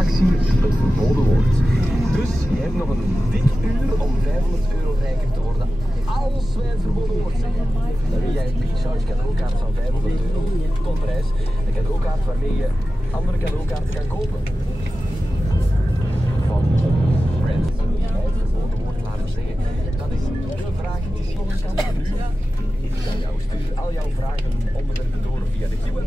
actie het verboden woord. Dus je hebt nog een dik uur om €500 rijker te worden. Als wij het verboden woord zeggen. Dan win jij een recharge cadeaukaart van €500. Topprijs. Een cadeaukaart waarmee je andere cadeaukaarten kan kopen. Van Brand. Het verboden woord laten zeggen. Dat is de vraag. Het is gewoon een kans nu. Ik ga jou sturen al jouw vragen onderwerpen door via de Q&A.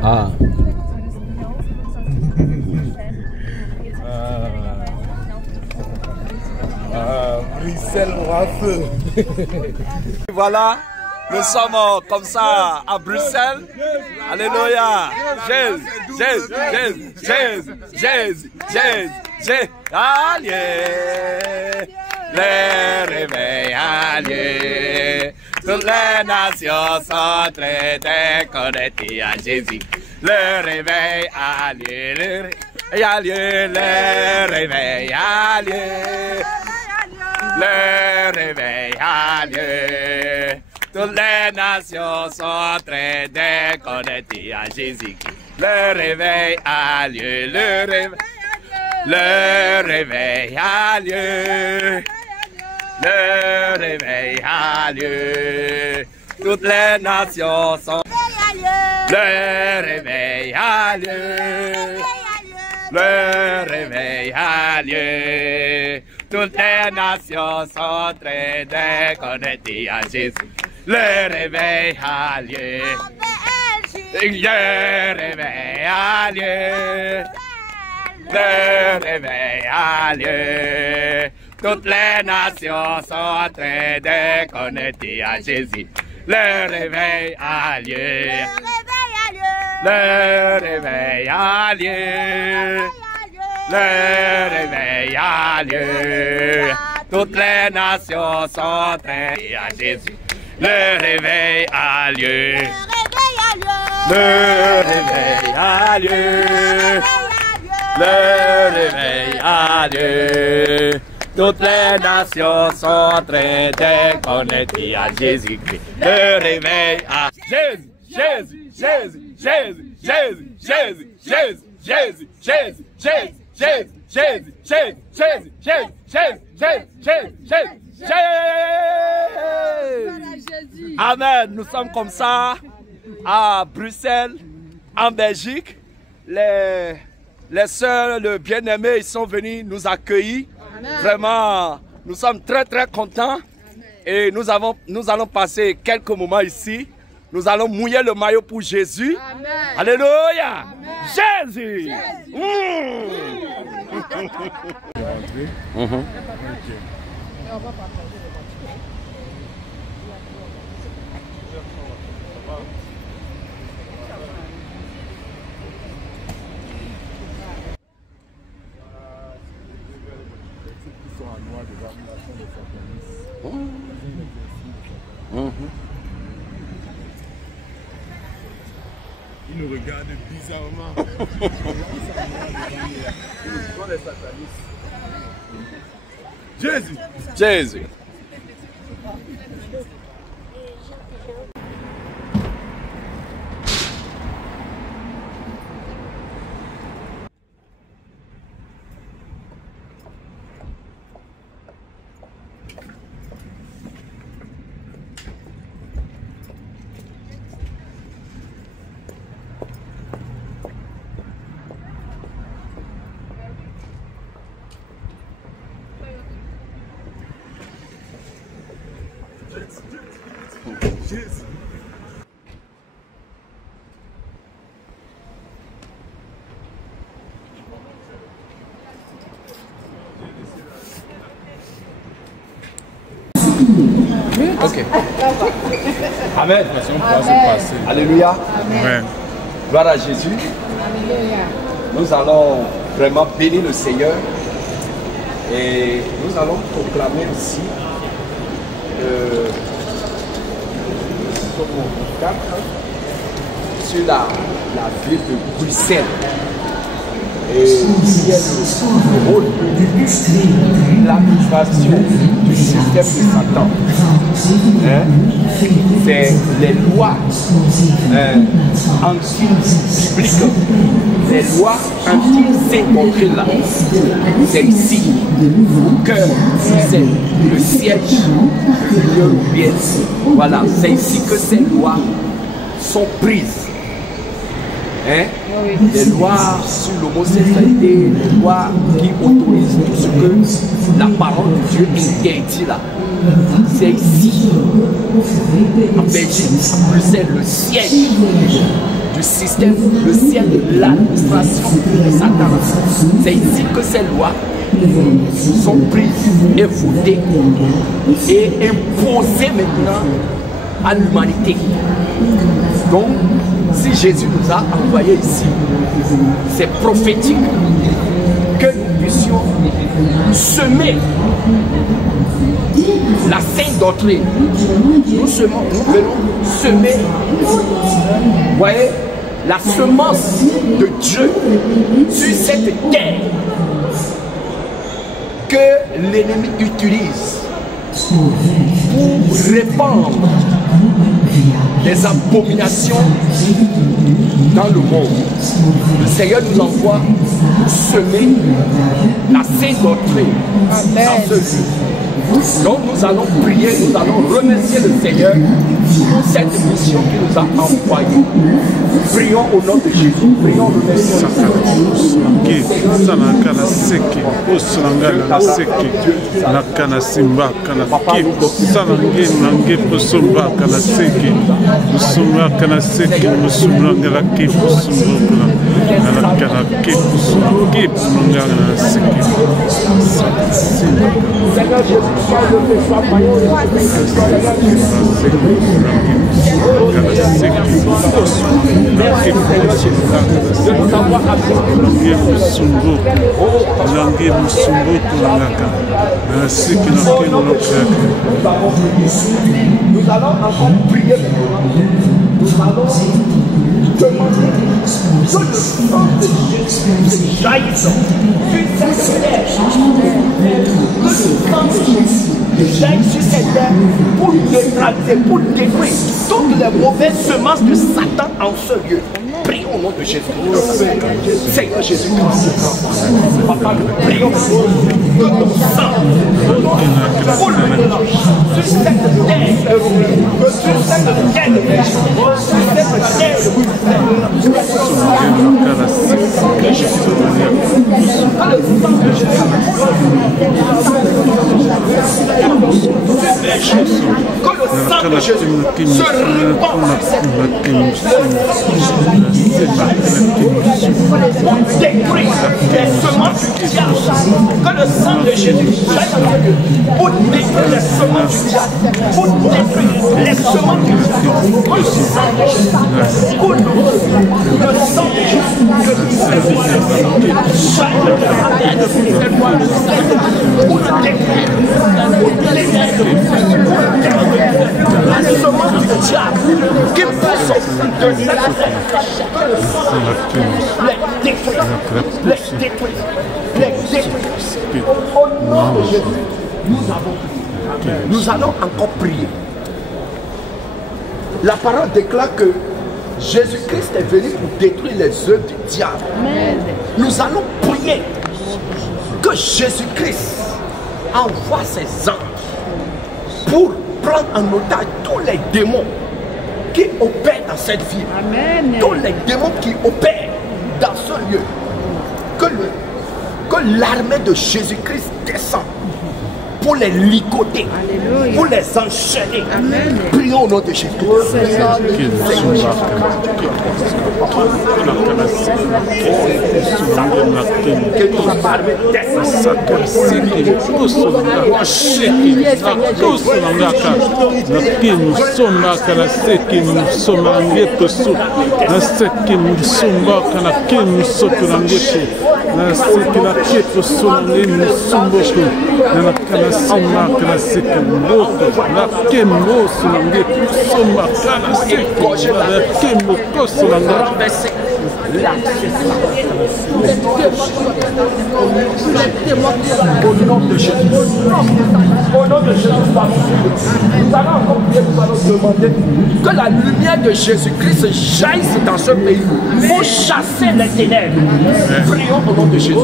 Ah. Bruxelles aura feu. Voilà, nous sommes comme ça à Bruxelles. Alléluia. Jésus, Jésus, Jésus, Jésus, Jésus, Jésus, Jésus. Allié. Le réveil allié. Toutes les nations sont traitées connectées à Jésus. Le réveil allié. Le réveil allié. Le réveil allié. Le réveil a lieu. Toutes les nations sont très déconnectées à Jésus. Le réveil a lieu. Le réveil a lieu. Le réveil a lieu. Toutes les nations sont. Le réveil a lieu. Le réveil a lieu. Toutes les nations sont très déconnectées à Jésus. Le réveil a lieu. Le réveil a lieu. Le réveil a lieu. Toutes les nations sont très déconnectées à Jésus. Le réveil a lieu. Le réveil a lieu. Le réveil a lieu. Toutes les nations sont très à Jésus. Le réveil a lieu. Le réveil a lieu. Le réveil a lieu. Toutes les nations sont très déconnectées à Jésus-Christ. Le réveil a Jésus, Jésus, Jésus, Jésus, Jésus, Jésus, Jésus, Jésus, Jésus, Jésus. Jésus, Jésus, Jésus, Jésus, Jésus, Jésus, Jésus, Jésus, Jésus. Amen. Nous sommes comme ça à Bruxelles, en Belgique. Les sœurs, le bien-aimé, ils sont venus nous accueillir. Amen. Vraiment, nous sommes très très contents. Et nous allons passer quelques moments ici. Nous allons mouiller le maillot pour Jésus. Amen. Alléluia. Amen. Jésus. Il nous regarde bizarrement. Jésus. Jésus. Jésus. Ok. Amen. Amen. Alléluia. Amen. Gloire à Jésus. Alléluia. Nous allons vraiment bénir le Seigneur. Et nous allons proclamer aussi sur la ville de Bruxelles. Et qui est le rôle de l'administration du système de Satan. C'est les lois anti-bibliques, les lois anti-sécurité là. C'est ici que c'est le siège de l'Union européenne. Voilà, c'est ici que ces lois sont prises. Les lois sur l'homosexualité, les lois qui autorisent tout ce que la parole de Dieu interdit là. C'est ici, en Belgique, à Bruxelles, le siège du système, le siège de l'administration de Satan. C'est ici que ces lois sont prises et votées et imposées maintenant à l'humanité. Donc, si Jésus nous a envoyés ici, c'est prophétique que nous puissions semer la sainte doctrine. Nous venons semer, voyez, la semence de Dieu sur cette terre que l'ennemi utilise pour répandre des abominations dans le monde. Le Seigneur nous envoie semer la sainte doctrine dans ce lieu. Donc nous allons prier, nous allons remercier le Seigneur pour cette mission qu'il nous a envoyée. Prions au nom de Jésus, prions remercier le Seigneur Jésus, sois le sois de nous avoir nous allons encore prier. Nous allons demander que le sang de Jésus jaillisse sur cette terre. Que le sang de Jésus jaillisse sur cette terre pour neutraliser, pour détruire toutes les mauvaises semences de Satan en ce lieu. Prions au nom de Jésus. Seigneur Jésus-Christ, Papa, nous prions que ton sang coule maintenant sur cette terre, sur cette terre de Belgique, sur cette terre de que le sang de Jésus se répand pour détruire les semences du diable. Que le sang de Jésus pour détruire les semences du diable, pour détruire les semences du diable. Que le sang de Jésus coule, le sang de Jésus pour détruire les semences du diable qui poussent de cette les détruire. Au nom de Jésus, nous avons prié. Nous allons encore prier. La parole déclare que Jésus-Christ est venu pour détruire les œuvres du diable. Nous allons prier que Jésus-Christ envoie ses anges pour prendre en otage tous les démons qui opèrent dans cette ville. Amen. Tous les démons qui opèrent dans ce lieu. Que l'armée de Jésus-Christ descend pour les ligoter, pour les enchaîner. Prions au nom de Jésus. Au nom de Jésus, nous allons encore prier, nous allons demander que la lumière de Jésus-Christ jaillisse dans ce pays pour chasser les ténèbres. Prions au nom de Jésus.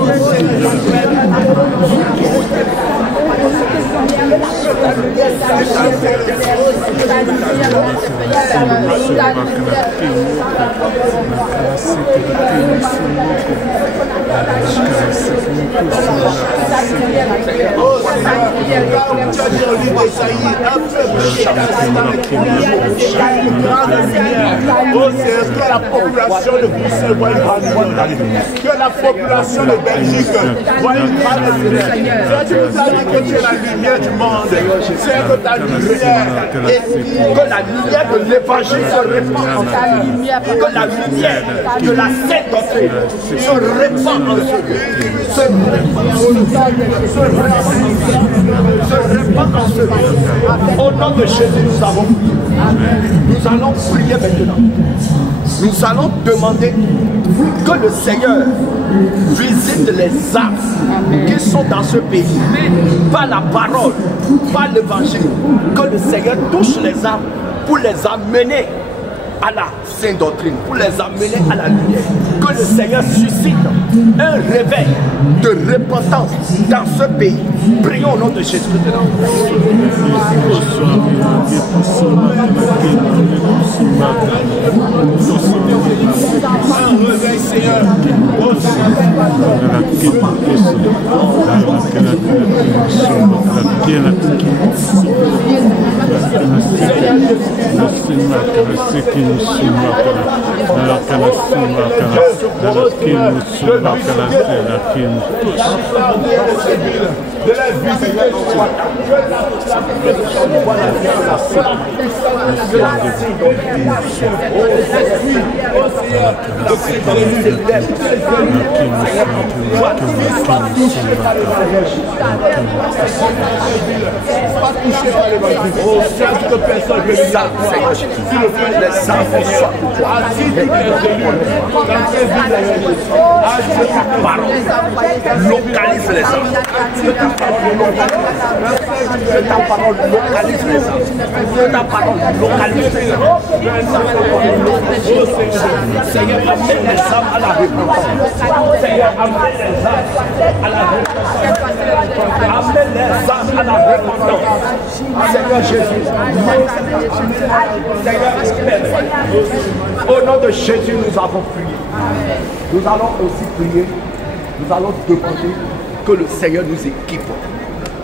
Que la population de Bruxelles voit une grande lumière. Que la population de Belgique voit une grande lumière. Tu nous as dit que tu es la lumière du monde. C'est que ta lumière Et que la lumière de l'évangile se répand en ce. Que la lumière de la sainte doctrine se répand en ce. Se répand en ce. Au nom de Jésus, nous avons prié. Nous allons prier maintenant. Nous allons demander que le Seigneur visite les âmes qui sont dans ce pays, par la parole, par l'évangile, que le Seigneur touche les âmes pour les amener à la sainte doctrine, pour les amener à la lumière. Que le Seigneur suscite un réveil de repentance dans ce pays. Prions au nom de Jésus. un réveil, Seigneur. De la visite localise les âmes. Que ta parole localise les âmes. Que ta parole localise les âmes. Seigneur, amène les âmes à la repentance. Seigneur, amène les âmes à la repentance. Amène les âmes à la repentance. Seigneur Jésus, Seigneur, au nom de Jésus, nous avons prié. Nous allons aussi prier. Nous allons demander que le Seigneur nous équipe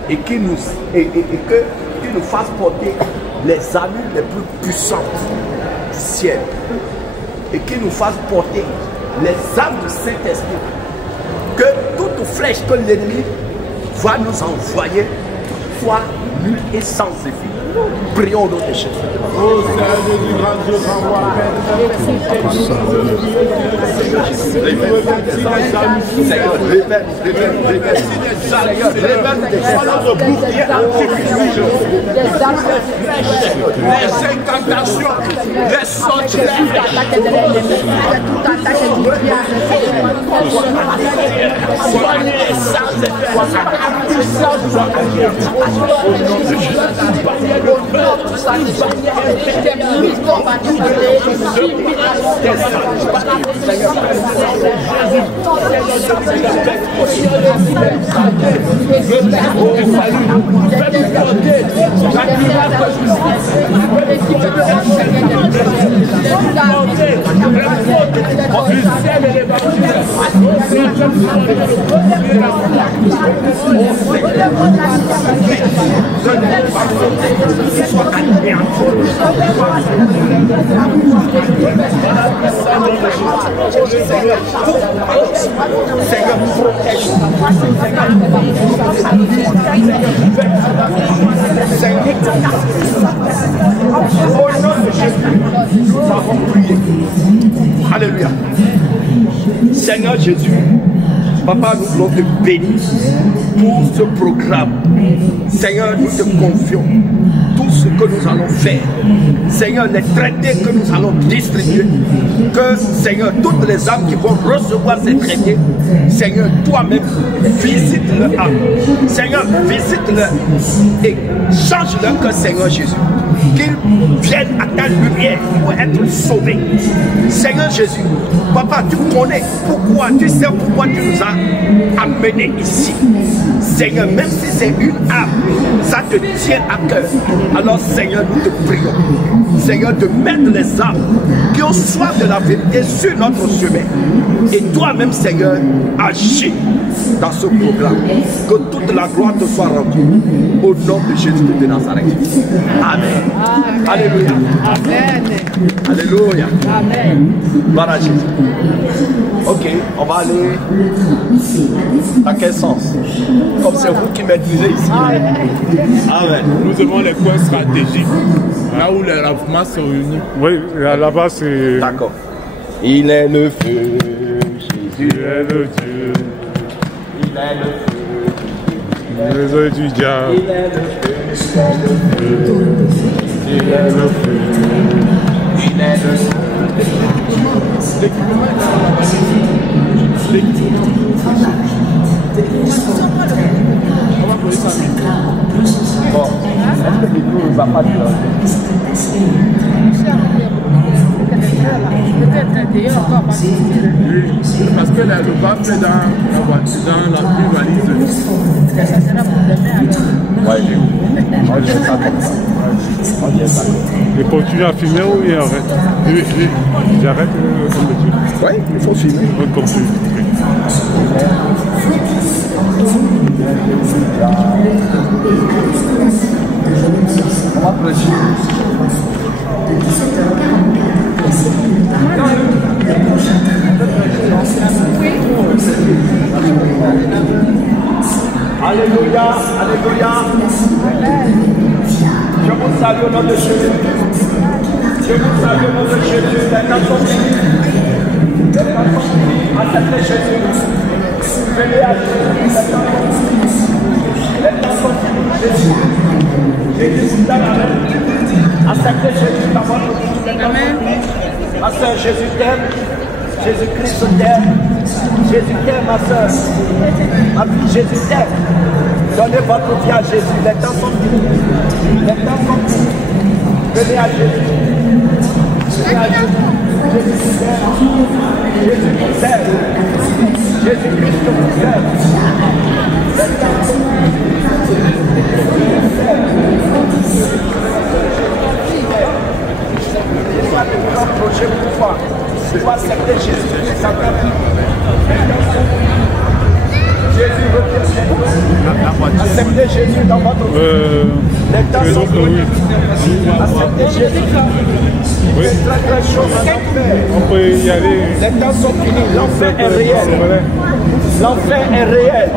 et qu'il nous fasse porter les armes les plus puissantes du ciel et qu'il nous fasse porter les armes du Saint-Esprit. Que toute flèche que l'ennemi va nous envoyer soit nulle et sans effet. Prions au nom de Jésus. Oh Seigneur Jésus, grand Dieu, renvoie Seigneur, révèle. Seigneur, révèle notre bouclier anti-Christ. les incantations, les sortilèges. Soignez les sans Le ciel et l'évangile. Seigneur, protège. Seigneur, au nom de Jésus, nous avons prié. Alléluia. Seigneur Jésus, Papa, nous voulons te bénir pour ce programme. Seigneur, nous te confions tout ce que nous allons faire. Seigneur, les traités que nous allons distribuer, que Seigneur, toutes les âmes qui vont recevoir ces traités, Seigneur, toi-même, visite leur âme. Seigneur, visite-leur et change leur cœur, Seigneur Jésus. Qu'ils viennent à ta lumière pour être sauvés. Seigneur Jésus, Papa, tu connais pourquoi, tu sais pourquoi tu nous as amenés ici. Seigneur, même si c'est une âme, ça te tient à cœur. Alors Seigneur, nous te prions. Seigneur, de mettre les âmes qui ont soif de la vérité sur notre chemin. Et toi-même, Seigneur, agis dans ce programme. Que toute la gloire te soit rendue. Au nom de Jésus de Nazareth. Amen. Alléluia. Amen. Alléluia. Amen. Gloire à Jésus. Ok, on va aller dans quel sens? Comme c'est vous qui maîtrisez ici. Amen. Nous avons les points stratégiques, là où les ravements sont unis. Oui, là-bas c'est... D'accord. Il est le feu, Jésus est le Dieu, il est le feu. les yeux du diable, Il est le feu, il est le feu. il est le feu. Bon, est-ce que le micro ne va pas durer? Peut-être dehors encore parce que Parce que le baffe est dans la voiture, dans la plus valise. ça sera pour demain alors. Ouais, on dit ça comme ça. On dit ça. Et continue à filmer ou il arrête? Oui, j'arrête comme tu veux. Oui, il faut filmer. Oui, comme tu veux. On va prêcher. Alléluia, alléluia. Je vous salue au nom de Jésus. Je vous salue au nom de Jésus. Les temps sont finis. Les temps sont finis. Acceptez Jésus. Venez à Jésus. Les temps sont finis. Les temps sont finis. Jésus. Jésus vous donne la main. Acceptez Jésus dans votre vie. Amen. Ma soeur, Jésus t'aime. Jésus-Christ t'aime. Jésus t'aime, ma soeur. Ma fille, Jésus t'aime. Donnez votre vie à Jésus. Les temps sont finis. Les temps sont finis. Venez à Jésus. Venez à Jésus. Jésus t'aime. Jésus t'aime. Jésus-Christ t'aime. Les temps sont finis. Il soit de grand projet pour toi. Tu dois accepter Jésus. Jésus veut que acceptez Jésus dans votre vie. Les temps sont finis. Acceptez Jésus. Oui, C'est très très chaud en enfer. on peut y aller. Les temps sont finis. L'enfer est réel. L'enfer est réel.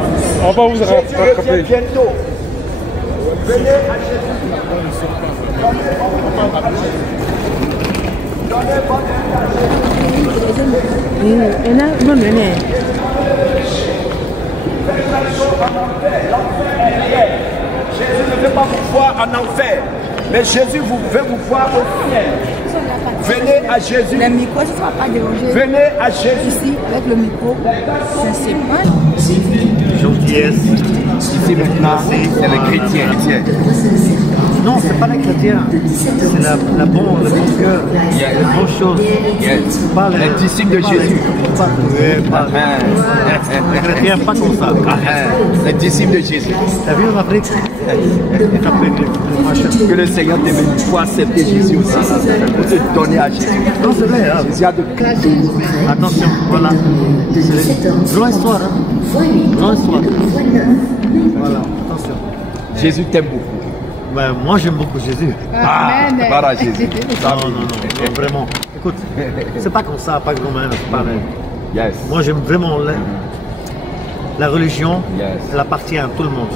On va vous Jésus revient rattraper. bientôt. Venez à Jésus. Donnez votre vie à Jésus. Donnez votre vie à Jésus. L'enfer est réel. Jésus ne veut pas vous voir en enfer, mais Jésus veut vous voir au ciel. Venez à Jésus. Le micro, ça ne sera pas dérangé. Venez à Jésus. Ici, avec le micro, ça ne sait pas. Ici maintenant, c'est les chrétiens. Non, c'est pas les chrétiens. C'est le bon cœur, les bonnes choses. Pas les disciples de Jésus. Les chrétiens, pas comme ça. Les disciples de Jésus. T'as vu en Afrique? Que le Seigneur te bénisse. Il faut accepter Jésus aussi. Pour te donner à Jésus. Non, c'est vrai. Hein. Il y a de Attention, voilà. C'est une grande histoire. Hein. Grande histoire. Voilà, attention. Jésus t'aime beaucoup. Ben, moi, j'aime beaucoup Jésus. Amen. Voilà Jésus. Non, vraiment. Écoute, c'est pas comme ça, pas grand-mère, c'est pareil. Yes. Moi, j'aime vraiment la religion. Yes. Elle appartient à tout le monde.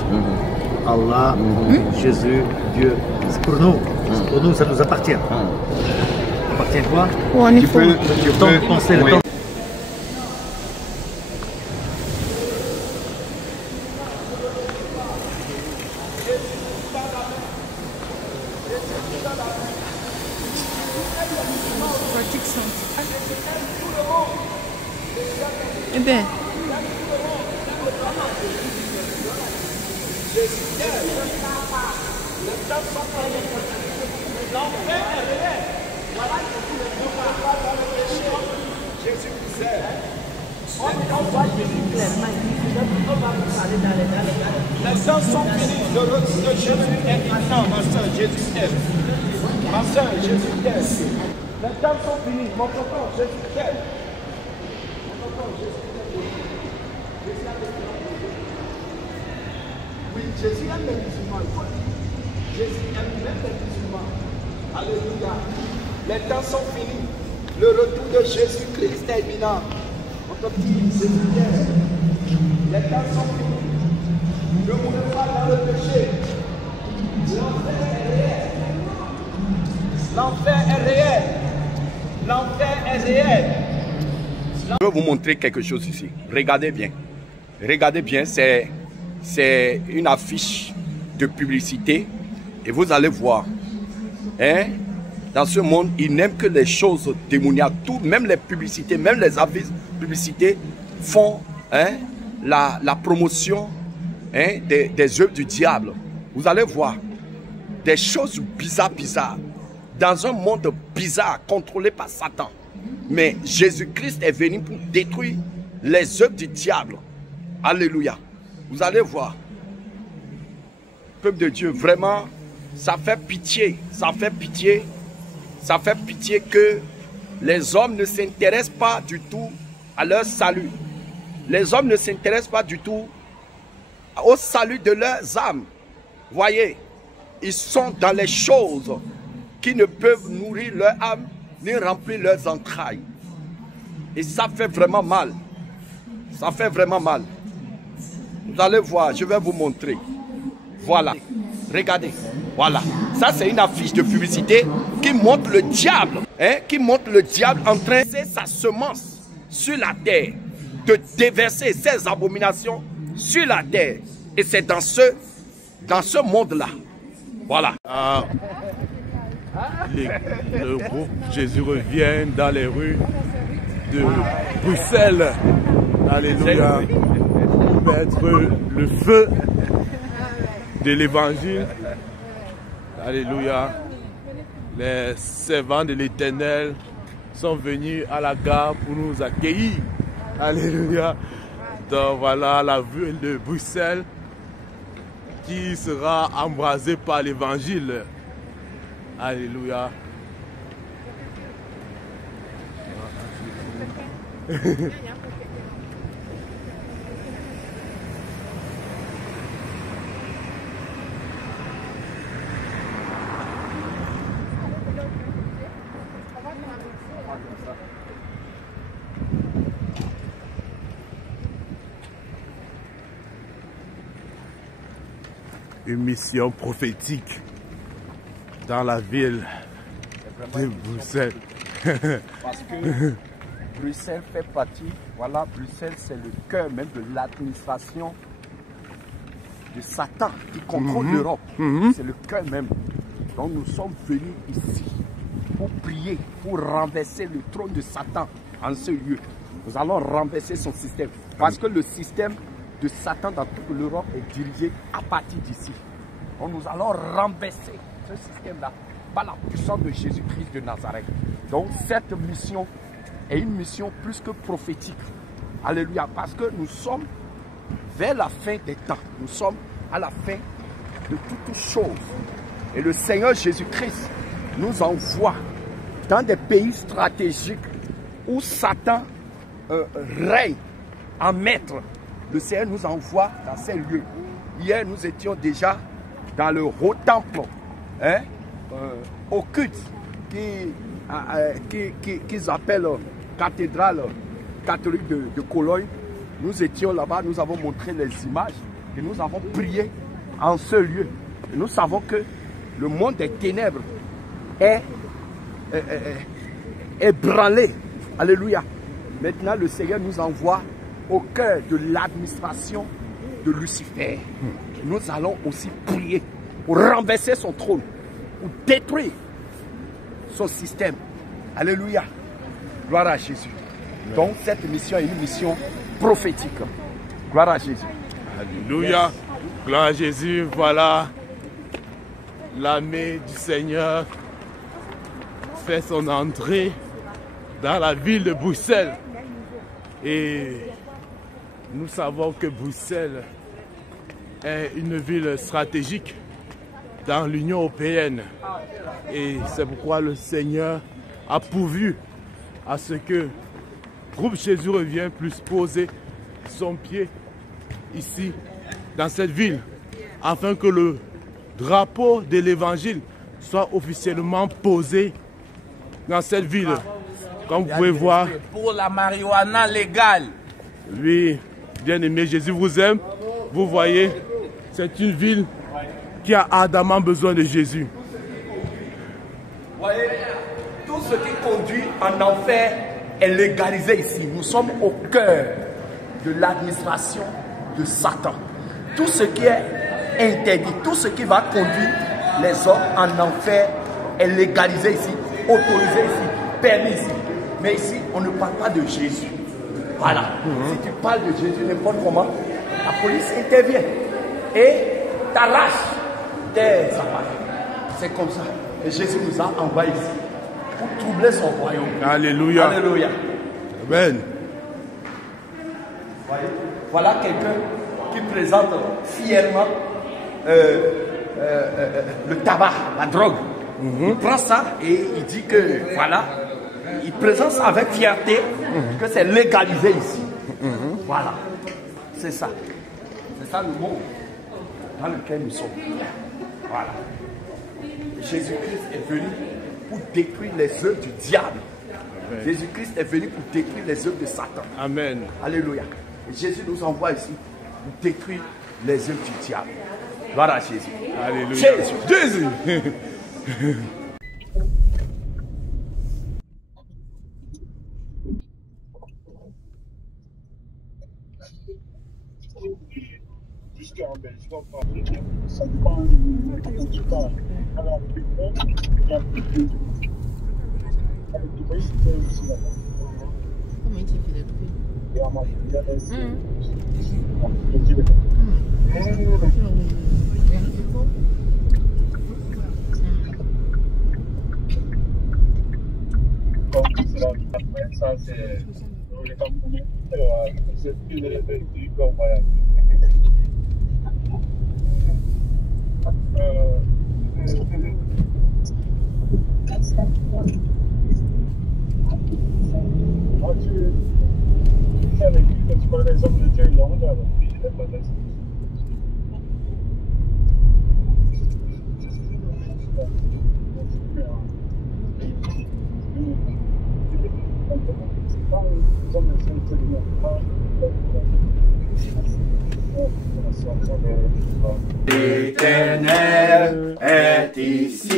Allah, Jésus, Dieu. C'est pour nous. C'est pour nous, ça nous appartient. Ça appartient quoi? Tu peux penser le oui. temps. Eh bien. Les temps sont finis, le retour de Jésus est imminent, ma soeur, Jésus t'aime. Ma soeur, Jésus t'aime. Les temps sont finis, mon tonton, Jésus t'aime. Oui, Jésus aime les musulmans, il faut le dire. Jésus aime même les musulmans. Alléluia. Les temps sont finis. Le retour de Jésus-Christ est imminent. Mon petit Jésus t'aime. Les temps sont finis. Ne mourrez pas dans le péché. L'enfer est réel. L'enfer est réel. L'enfer est réel. Je veux vous montrer quelque chose ici. Regardez bien. Regardez bien, c'est une affiche de publicité. Et vous allez voir. Hein, dans ce monde, ils n'aiment que les choses démoniaques. Tout, même les publicités, même les avises publicités font la promotion des œuvres du diable. Vous allez voir des choses bizarres. Dans un monde bizarre, contrôlé par Satan. Mais Jésus-Christ est venu pour détruire les œuvres du diable. Alléluia. Vous allez voir. Peuple de Dieu, vraiment, ça fait pitié. Ça fait pitié. Ça fait pitié que les hommes ne s'intéressent pas du tout à leur salut. Les hommes ne s'intéressent pas du tout au salut de leurs âmes. Voyez, ils sont dans les choses qui ne peuvent nourrir leur âme ni remplir leurs entrailles. Et ça fait vraiment mal. Ça fait vraiment mal. Vous allez voir, je vais vous montrer. Voilà. Regardez. Voilà. Ça, c'est une affiche de publicité qui montre le diable. Qui montre le diable en train de sa semence sur la terre. De déverser ses abominations sur la terre. Et c'est dans ce monde-là. Voilà. Le groupe Jésus revient dans les rues de Bruxelles. Alléluia. Pour mettre le feu de l'évangile. Alléluia. Les servants de l'Éternel sont venus à la gare pour nous accueillir. Alléluia. Donc voilà la ville de Bruxelles qui sera embrasée par l'évangile. Alléluia. Une mission prophétique dans la ville de Bruxelles. Parce que Bruxelles fait partie, voilà, Bruxelles c'est le cœur même de l'administration de Satan qui contrôle l'Europe. C'est le cœur même. Donc nous sommes venus ici pour prier, pour renverser le trône de Satan en ce lieu. Nous allons renverser son système. Parce que le système de Satan dans toute l'Europe est dirigé à partir d'ici. Donc nous allons renverser ce système-là par la puissance de Jésus-Christ de Nazareth. Donc cette mission est une mission plus que prophétique. Alléluia. Parce que nous sommes vers la fin des temps. Nous sommes à la fin de toutes choses. Et le Seigneur Jésus-Christ nous envoie dans des pays stratégiques où Satan règne en maître. Le Seigneur nous envoie dans ces lieux. Hier, nous étions déjà dans le haut temple, hein, au culte qu'ils appellent cathédrale catholique de Cologne. Nous étions là-bas, nous avons montré les images et nous avons prié en ce lieu. Et nous savons que le monde des ténèbres est ébranlé. Alléluia. Maintenant, le Seigneur nous envoie au cœur de l'administration de Lucifer. Nous allons aussi prier pour renverser son trône, pour détruire son système. Alléluia. Gloire à Jésus. Donc cette mission est une mission prophétique. Gloire à Jésus. Alléluia. Gloire à Jésus. Voilà. L'armée du Seigneur fait son entrée dans la ville de Bruxelles. Et nous savons que Bruxelles est une ville stratégique dans l'Union européenne. Et c'est pourquoi le Seigneur a pourvu à ce que Groupe Jésus Revient puisse poser son pied ici, dans cette ville, afin que le drapeau de l'évangile soit officiellement posé dans cette ville. Comme vous pouvez voir. Pour la marijuana légale. Oui, bien aimé, Jésus vous aime. Vous voyez, c'est une ville qui a ardemment besoin de Jésus. Vous voyez, tout ce qui conduit en enfer est légalisé ici. Nous sommes au cœur de l'administration de Satan. Tout ce qui est interdit, tout ce qui va conduire les hommes en enfer est légalisé ici, autorisé ici, permis ici. Mais ici, on ne parle pas de Jésus. Voilà. Si tu parles de Jésus n'importe comment, la police intervient et t'arrache tes appareils. C'est comme ça. Et Jésus nous a envoyés ici pour troubler son royaume. Alléluia. Alléluia. Amen. Voyez? Voilà quelqu'un qui présente fièrement le tabac, la drogue. Il prend ça et il dit que voilà, il présente ça avec fierté que c'est légalisé ici. Voilà, c'est ça. C'est ça le monde dans lequel nous sommes. Voilà. Jésus-Christ est venu pour détruire les œuvres du diable. Jésus-Christ est venu pour détruire les œuvres de Satan. Amen. Alléluia. Et Jésus nous envoie ici pour détruire les œuvres du diable. Gloire à Jésus. Alléluia. Jésus. Jusqu'à en Belgique, ça dépend du temps. Alors, avec le monde, il y a plus de. Avec le pays, c'était aussi là-bas. Comment tu fais les prix? Et à manger, il y a des. C'est la fin, ça c'est. Le Camerounais, c'est plus de comme voyage. Moi, tu connais les hommes de Dieu, il y a honte alors. Il est pas d'accord. L'Éternel est ici,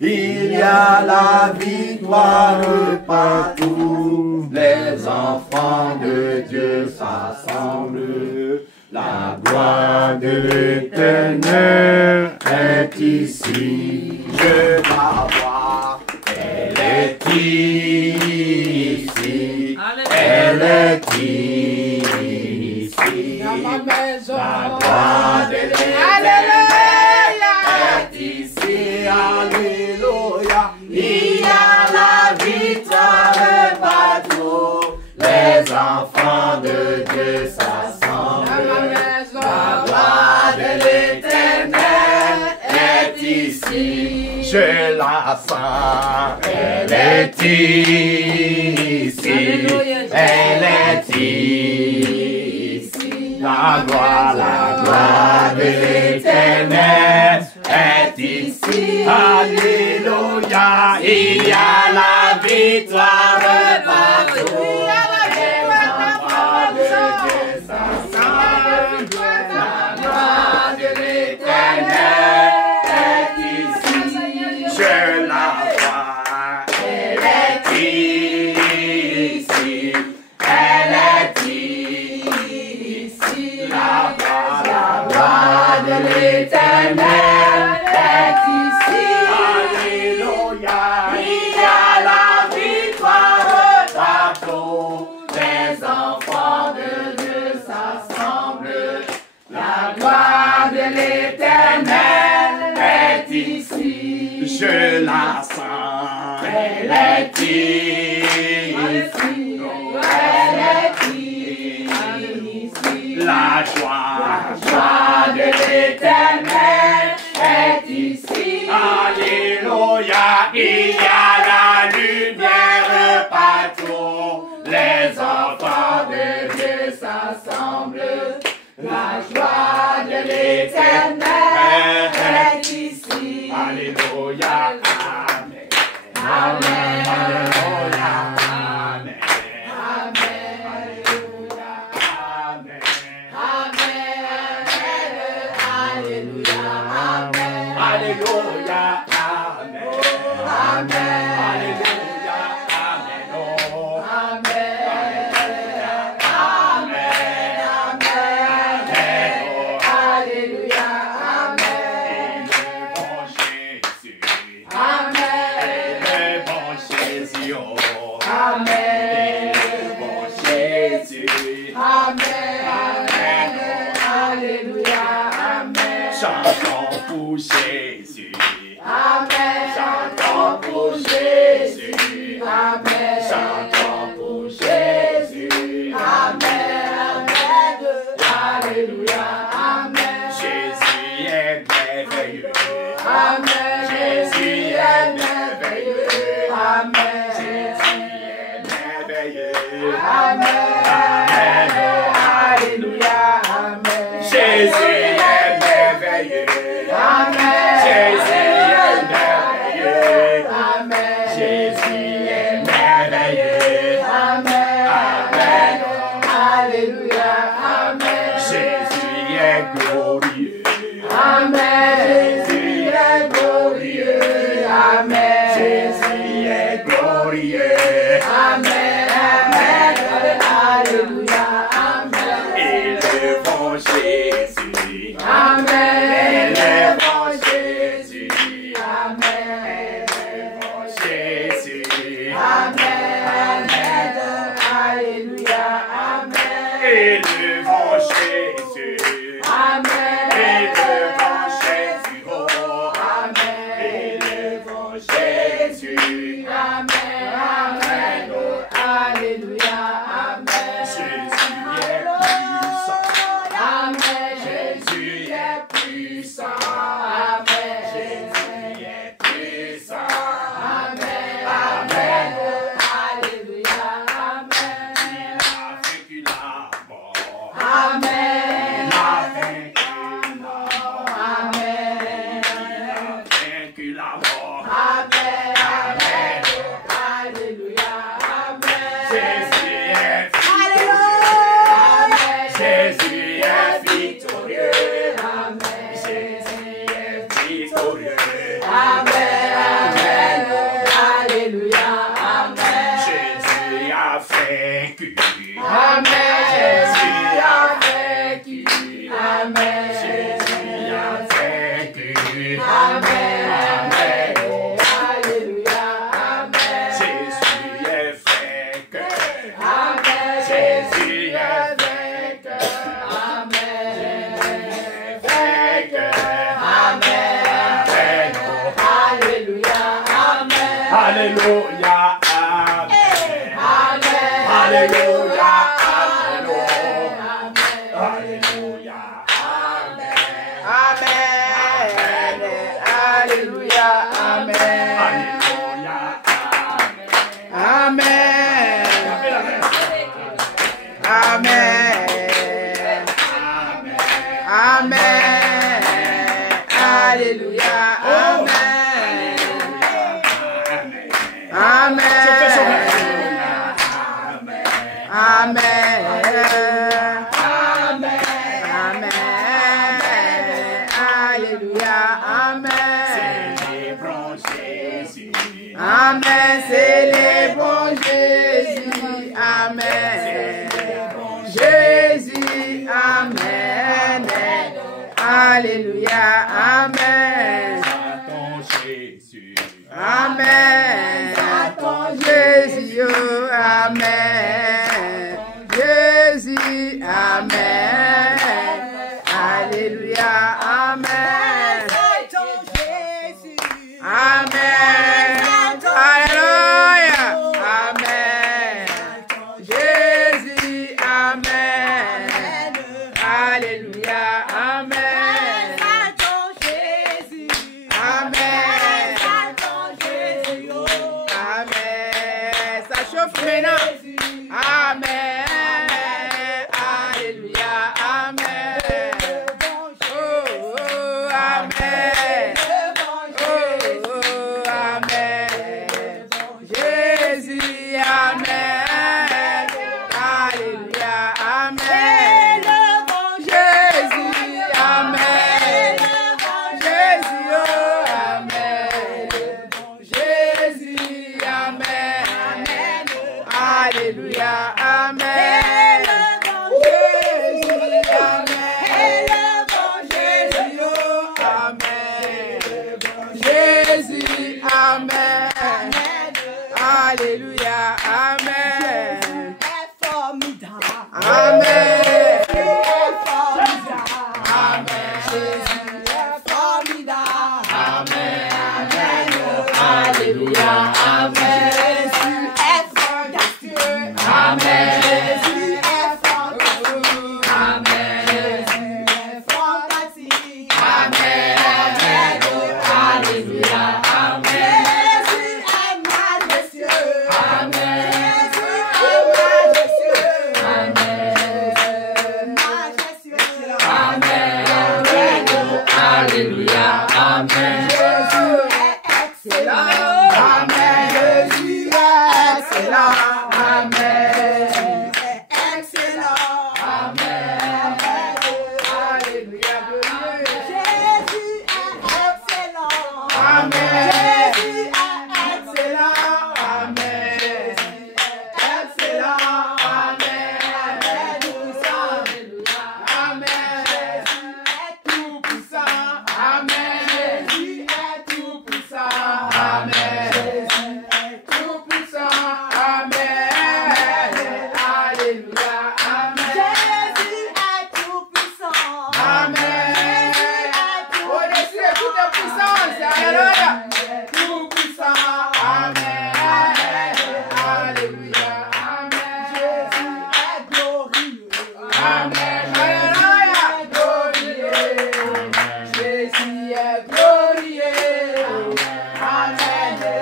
il y a la victoire partout, les enfants de Dieu s'assemblent, la gloire de l'Éternel est ici, je la vois, elle est ici, elle est ici. Dans ma maison. La gloire de l'Éternel Alléluia. Je la sens, elle est ici, elle est ici. La gloire de l'Éternel est ici. Alléluia, il y a la victoire partout. L'Éternel est ici. Alléluia. Il y a la victoire partout. Les enfants de Dieu s'assemblent. La gloire de l'Éternel est ici. Je la sens, elle est ici. Elle est ici. La joie de l'Éternel est ici. Alléluia, il y a la lumière partout. Les enfants de Dieu s'assemblent. La joie de l'Éternel est ici. Alléluia, amen. Amen. Alléluia, amen. Amen. Alléluia, amen. Alléluia. Amen. Alléluia, amen. Amen. Alléluia, amen. Oh. Amen. Alléluia. Amen. Le bon Jésus, oh. Amen. Le bon Jésus. Amen. Alléluia. Amen. Chantons pour Jésus. Amen. Chantons pour Jésus. Amen. Chantons pour Jésus. Amen. Alléluia. Amen. Jésus est merveilleux. Amen. Jésus est merveilleux. Amen. Jésus est merveilleux. Amen. Alléluia. Amen. Jésus est merveilleux. Amen. Jésus est merveilleux. Amen. Jésus est merveilleux. Amen. Amen. Alléluia. Amen. Jésus est glorieux. Amen. Jésus est glorieux. Amen. Jésus est glorieux. Amen. Amen. Alléluia. Amen. Élevons Jésus. Amen. Élevons Jésus. Amen. Élevons Jésus. Amen. Alléluia. Amen. Élevons Jésus. Amen. Élevons Jésus. Oh. Amen. Élevons Jésus. Amen. Amen. Alléluia. Amen. Jésus est puissant. Amen. Jésus est puissant. Amen. Jésus est puissant. Amen. Amen. Alléluia. Amen. Il a vaincu la mort. Amen. Il a vaincu la mort. Amen. Il a vaincu la mort. Amen. Amen. Alléluia. Amen. Jésus est victorieux. Jésus est victorieux. Amen. Jésus est victorieux. Amen. Amen. Alléluia. Amen. Jésus a vaincu. Amen. Jésus a vaincu. Amen. Jésus a vaincu. Amen. Amen. Alléluia. Amen. Jésus est vainqueur. Amen. Jésus est vainqueur. Amen. vainqueur. Amen. Amen. Alléluia. Amen. Alléluia. Amen. Amen. Alléluia. Amen. Amen. Alléluia. Amen. Alléluia. Alléluia, Amen. Amen. Amen. Amen. Alléluia, Amen. Amen. Amen. Alléluia, Amen. Amen, célébrons Jésus, Amen. Jésus, Amen. Alléluia, Amen. Amen. Jésus, oh, Amen. Jésus, Amen. Alléluia, Amen. Amen. Alléluia. Amen. Jésus, Amen. Alléluia, Amen. Amen. Amen. Ça chauffe maintenant. Amen. Alléluia, Amen. Oh, oh, Amen. Oh, Amen. Jésus, Amen. Alléluia, Amen. Jésus, Amen. Jésus, oh, Amen. Jésus, Amen. Alléluia, Amen. Jésus, Amen. Jésus, Amen. Alléluia, Amen. Amen. Alléluia, Amen. Amen. Amen.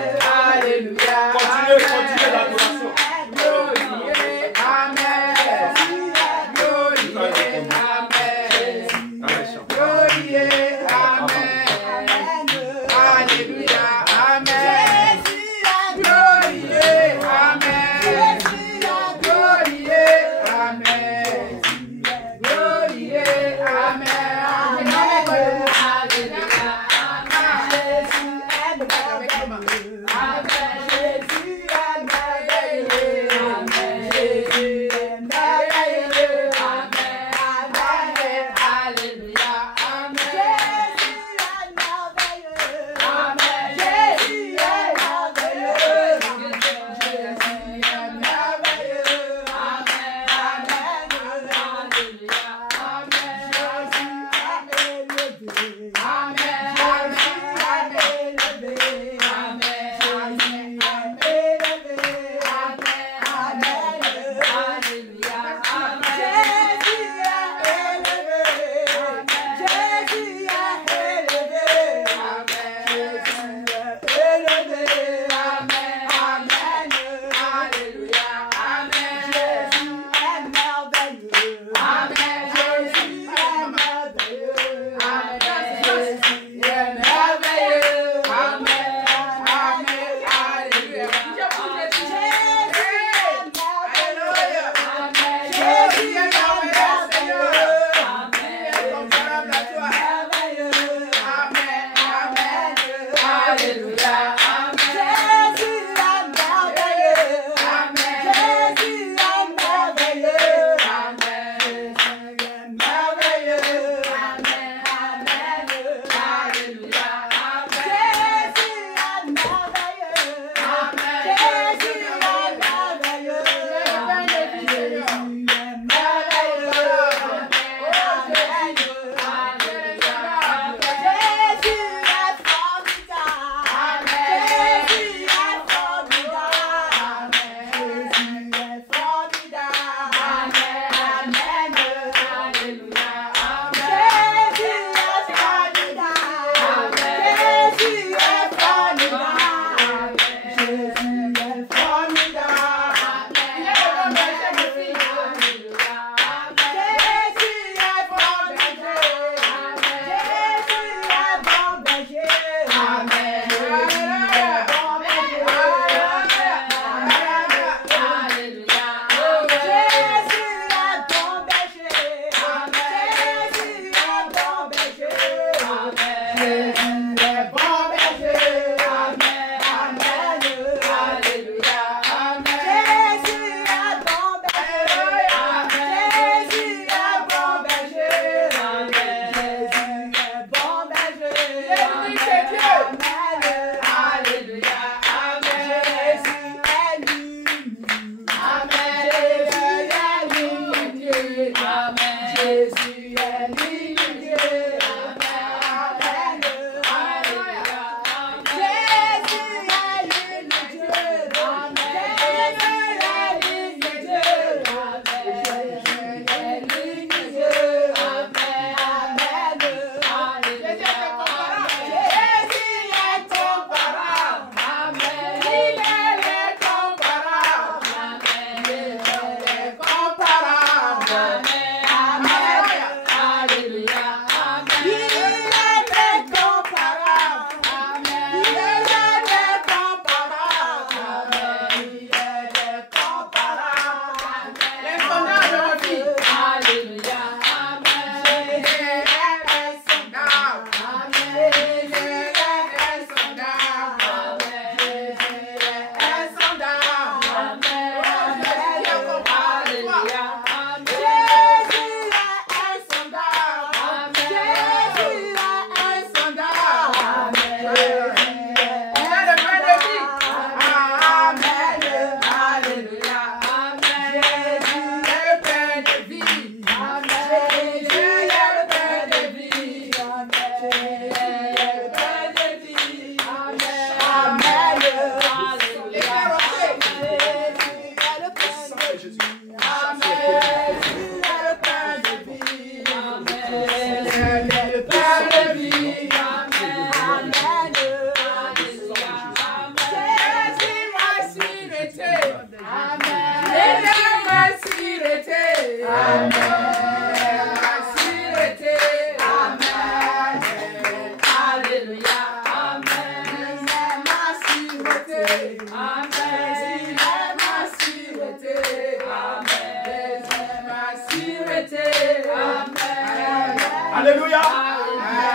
Alléluia.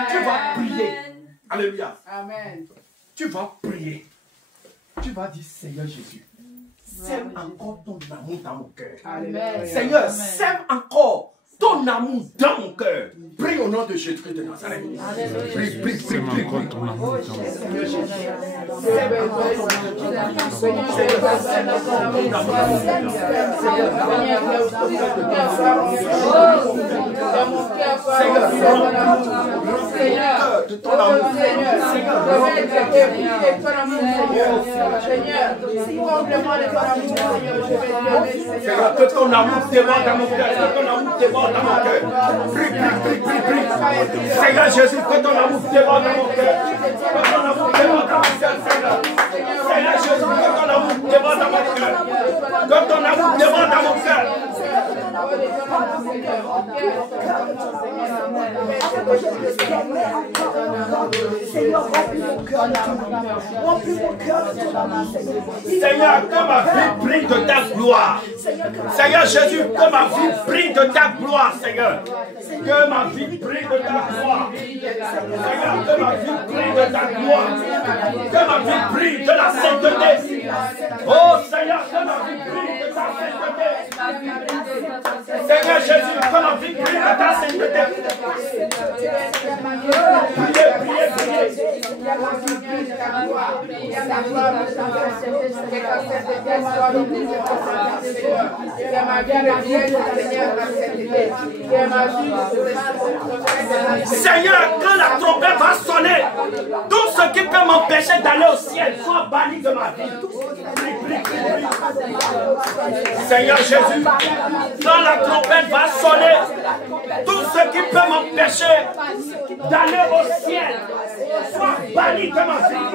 Tu vas prier. Alléluia. Amen. Tu vas prier. Tu vas dire, Seigneur Jésus, sème encore ton amour dans mon cœur. Amen. Seigneur, sème encore ton amour dans mon cœur. Prie au nom de Jésus de Nazareth. Prie, prie, prie, prie. Ton amour dans mon Seigneur Jésus. Sème encore ton amour dans mon cœur. Seigneur, sème encore ton amour dans mon cœur. Seigneur, de ton amour. Seigneur, que ton amour déborde dans mon cœur. Que ton amour déborde dans mon cœur. Prie, prie, prie, prie, prie. Seigneur Jésus, que ton amour déborde dans mon cœur. Que ton amour déborde dans mon cœur, Seigneur. Seigneur Jésus, que ton amour déborde dans mon cœur. Que ton amour déborde dans mon cœur. Seigneur, remplis mon cœur. cœur de ton amour. Remplis mon cœur de ton amour, Seigneur. Seigneur, que ma vie brille de ta gloire. Seigneur Jésus, que ma vie brille de ta gloire, Seigneur. Que ma vie brille de ta gloire. Seigneur, que ma vie brille de ta gloire. Que ma vie brille de la sainteté. Oh Seigneur, que ma vie brille de ta sainteté. Seigneur Jésus, que ma vie brille de ta sainteté. Priez, priez, priez. Seigneur, quand la trompette va sonner, tout ce qui peut m'empêcher d'aller au ciel soit banni de ma vie. Seigneur Jésus, quand la trompette va sonner, tout ce qui peut m'empêcher d'aller au ciel soit banni de ma vie.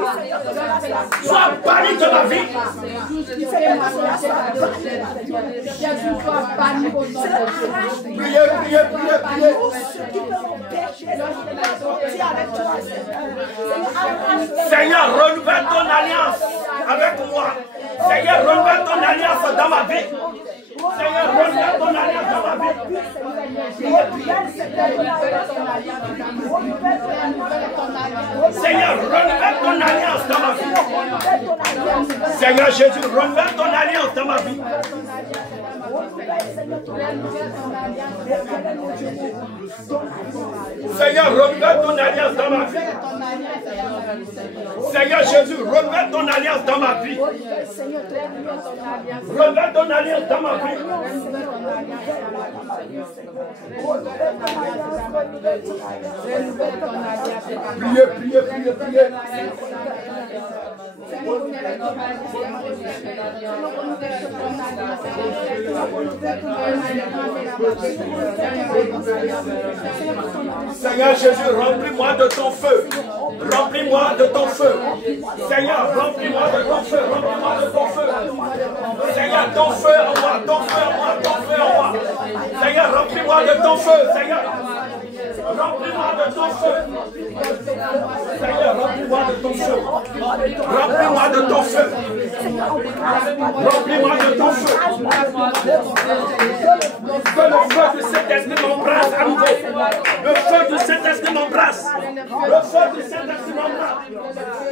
Soit banni de ma vie. Priez, priez, priez, priez. Seigneur, renouvelle ton alliance avec moi. Seigneur, renouvelle ton alliance dans ma vie. Seigneur, renouvelle ton alliance dans ma vie. Seigneur, renouvelle ton alliance dans ma vie. Seigneur Jésus, renouvelle ton alliance dans ma vie. Seigneur, renouvelle ton alliance dans ma vie. Seigneur Jésus, renouvelle ton alliance dans ma vie. Renouvelle ton alliance dans ma vie. Priez, priez, priez, priez. Seigneur Jésus, remplis-moi de ton feu. Remplis-moi de ton feu. Seigneur, remplis-moi de ton feu. Remplis-moi de ton feu. Seigneur, ton feu en moi. Ton feu en moi. Ton feu en moi. Seigneur, remplis-moi de ton feu. Seigneur, remplis-moi de ton feu. Seigneur, remplis-moi de ton feu. Remplis-moi de ton feu. Remplis-moi de ton feu. Que le feu du Saint-Esprit m'embrasse à nouveau. Le feu du Saint-Esprit m'embrasse. Le feu du Saint-Esprit m'embrasse.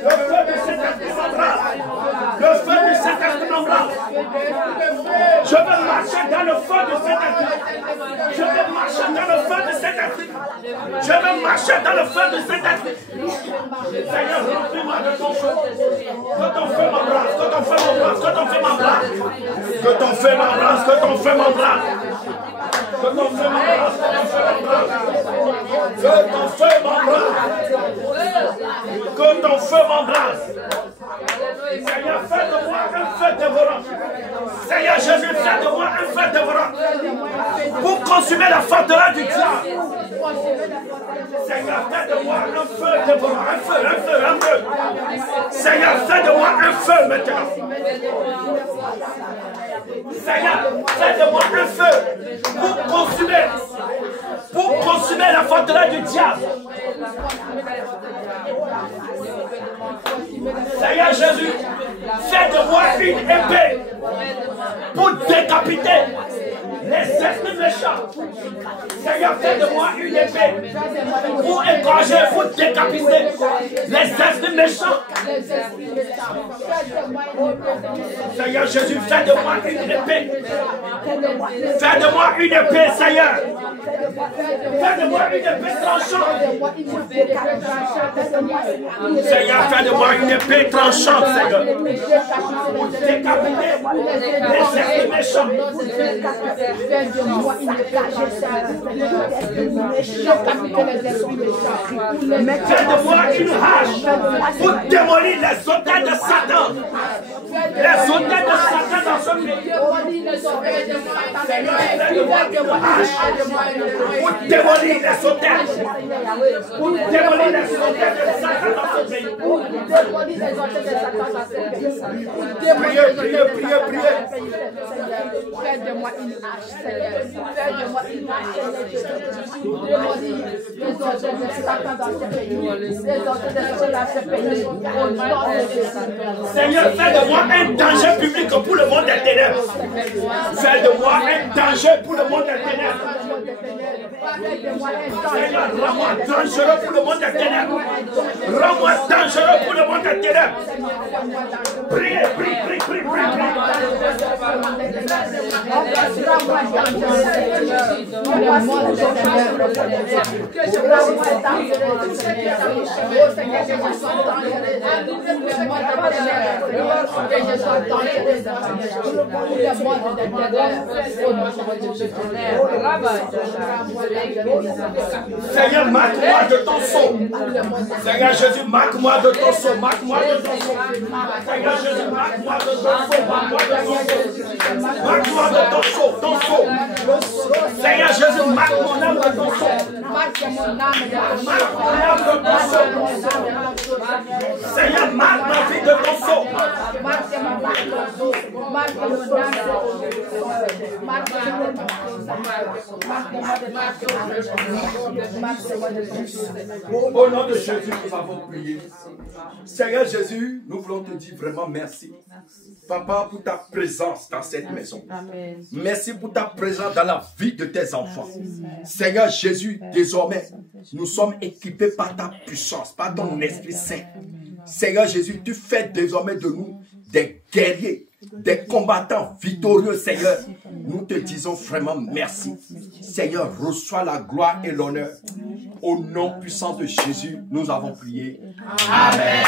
Le feu du Saint-Esprit m'embrasse. Le feu du Saint-Esprit m'embrasse. Je veux marcher dans le feu du Saint-Esprit. Je veux marcher dans le feu du Saint-Esprit. Je veux marcher dans le feu du Saint-Esprit. Seigneur, remplis-moi de ton feu. Que ton feu m'embrasse. Que ton feu m'embrasse. Que ton feu m'embrasse. Que ton feu m'embrasse. Que ton feu m'embrasse. Que ton feu m'embrasse. Que ton feu m'embrasse. Que ton feu m'embrasse. Seigneur, fais de moi un feu dévorant. Seigneur Jésus, fais de moi un feu dévorant. Pour consumer la forteresse du diable. Seigneur, fais de moi un feu dévorant. Un feu, un feu, un feu. Seigneur, fais de moi un feu maintenant. Seigneur, fais de moi un feu pour consumer la forteresse du diable. Seigneur Jésus, fais de moi une épée pour décapiter les esprits méchants. Seigneur, fais de moi une épée pour égorger, pour décapiter les esprits méchants. Seigneur Jésus, fais de moi une épée. Fais de moi une épée, Seigneur. Fais de moi une épée tranchante. Seigneur, fais de moi une épée tranchante, Seigneur. Pour décapiter les esprits méchants. Fais de moi une hache pour démolir les hôtels de Satan. Les hôtels de Satan dans ce pays. Pour démolir les sautages. Pour démolir les sautages de Satan dans ce pays. Priez, priez, priez, priez. Fais-de-moi une hache, Seigneur. Fais-de-moi une hache, les ordres de Satan dans ce pays. Les ordres de Satan dans ce pays. Seigneur, fais de moi un danger public pour le monde des ténèbres. Fais de moi un danger pour le monde des ténèbres. Seigneur, rends-moi dangereux pour le monde des ténèbres. Rends-moi dangereux pour le monde des ténèbres. Priez, priez, priez, priez, priez. Seigneur, marque-moi de ton sceau. Seigneur Jésus, marque-moi de ton sceau. Marque-moi de ton sceau. Seigneur Jésus, marque-moi de ton sceau. Marque-moi de ton sceau. Marque-moi de ton sceau. Ton sceau. Seigneur Jésus, marque mon âme de ton sceau. Marque mon âme de ton sceau. Seigneur, marque ma vie de ton sceau. Au nom de Jésus, nous avons prié. Seigneur Jésus, nous voulons te dire vraiment merci. Papa, pour ta présence dans cette maison. Merci pour ta présence dans la vie de tes enfants. Seigneur Jésus, désormais, nous sommes équipés par ta puissance, par ton Esprit Saint. Seigneur Jésus, tu fais désormais de nous des guerriers, des combattants victorieux, Seigneur. Nous te disons vraiment merci. Seigneur, reçois la gloire et l'honneur. Au nom puissant de Jésus, nous avons prié. Amen.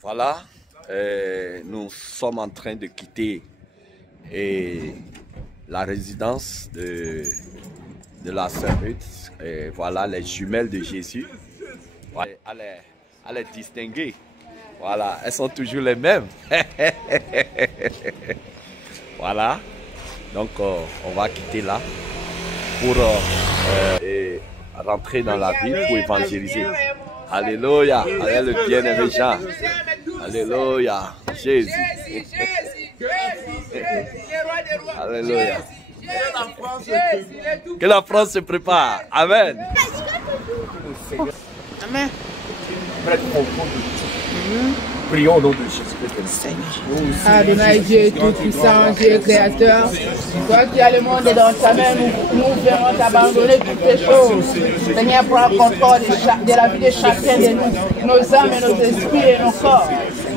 Voilà, nous sommes en train de quitter la résidence de la sœur Ruth. Voilà les jumelles de Jésus. Voilà, à les distinguer. Voilà, elles sont toujours les mêmes. Voilà, donc on va quitter là pour rentrer dans la ville pour évangéliser. Alléluia, avec le bien-aimé Jean. Alléluia, Jésus. Alléluia. Que la France se prépare. Amen. Amen. Prions au nom de Jésus. Adonai Dieu tout-puissant, Dieu créateur, toi qui as le monde dans ta main, nous verrons t'abandonner toutes ces choses. Seigneur, prends contrôle de la vie de chacun de nous, nos âmes et nos esprits et nos corps.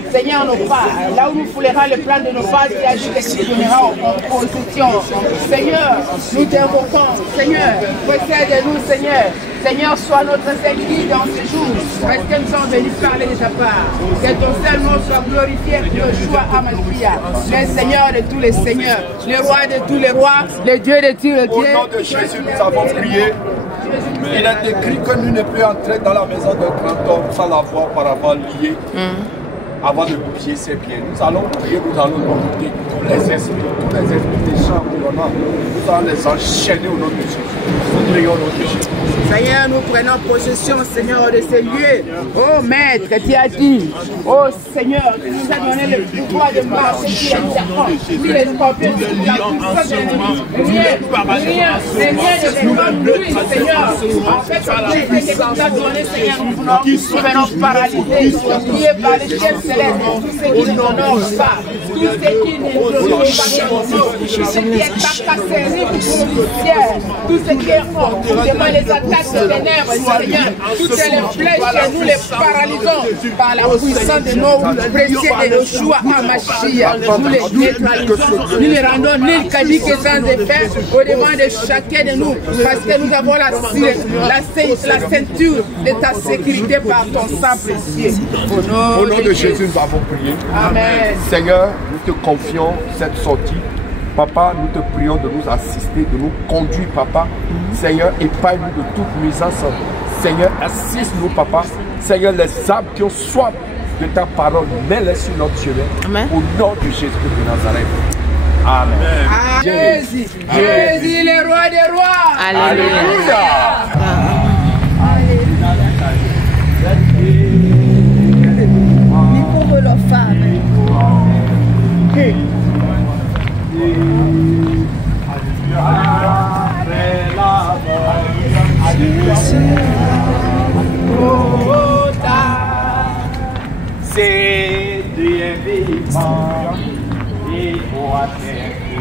Seigneur, nos pas, là où nous foulerons le plan de nos pas, tu agis et que tu donneras en possession. Seigneur, nous t'invoquons. Seigneur, possède-nous, Seigneur. Seigneur, sois notre Seigneur dans ce jour, parce que nous sommes venus parler de ta part. Que ton seul nom soit glorifié pour le choix à Mashiach, le Seigneur de tous les seigneurs, le roi de tous les rois, le Dieu de tous les dieux. Au nom de Jésus, nous avons prié. Il est écrit que nous ne pouvons entrer dans la maison d'un grand homme sans l'avoir par avant lié. Avant de bouger ses pieds, nous allons prier, nous allons remonter tous les esprits des champs que l'on a. Nous allons les enchaîner au nom de Jésus. Nous prions au nom de Jésus. Seigneur, nous prenons possession, Seigneur, de ces lieux. Oh Maître, tu as dit, oh Seigneur, tu nous as donné le pouvoir de marcher sur les serpents, sur les scorpions, sur la puissance de l'ennemi. Rien ne dépend de lui, Seigneur. En fait, tout ce que tu as donné, Seigneur, nous venons paralyser, liés par les chefs célestes, tout ce qui ne t'honore pas, tout ce qui ne glorifie pas ton nom, tout ce qui est tracasseries policières, tout ce qui est fortement les attaques de ténèbres, Seigneur, toutes les flèches, nous les paralysons par la puissance de nos précieux et de Yeshua HaMashiach. Nous les neutralisons, nous les rendons nuls, caducs et sans effet au devant de chacun de nous, parce que nous avons la ceinture de ta sécurité par ton sang précieux. Au nom de Jésus, nous avons prié. Amen. Seigneur, nous te confions cette sortie. Papa, nous te prions de nous assister, de nous conduire, Papa. Seigneur, épargne-nous de toute nuisance. Seigneur, assiste-nous, Papa. Seigneur, les âmes qui ont soif de ta parole, mets-les sur notre chemin. Amen. Au nom de Jésus de Nazareth. Amen. Jésus, Jésus, le roi des rois. Alléluia. Mais pour leurs femmes. C'est Dieu vivant, il doit être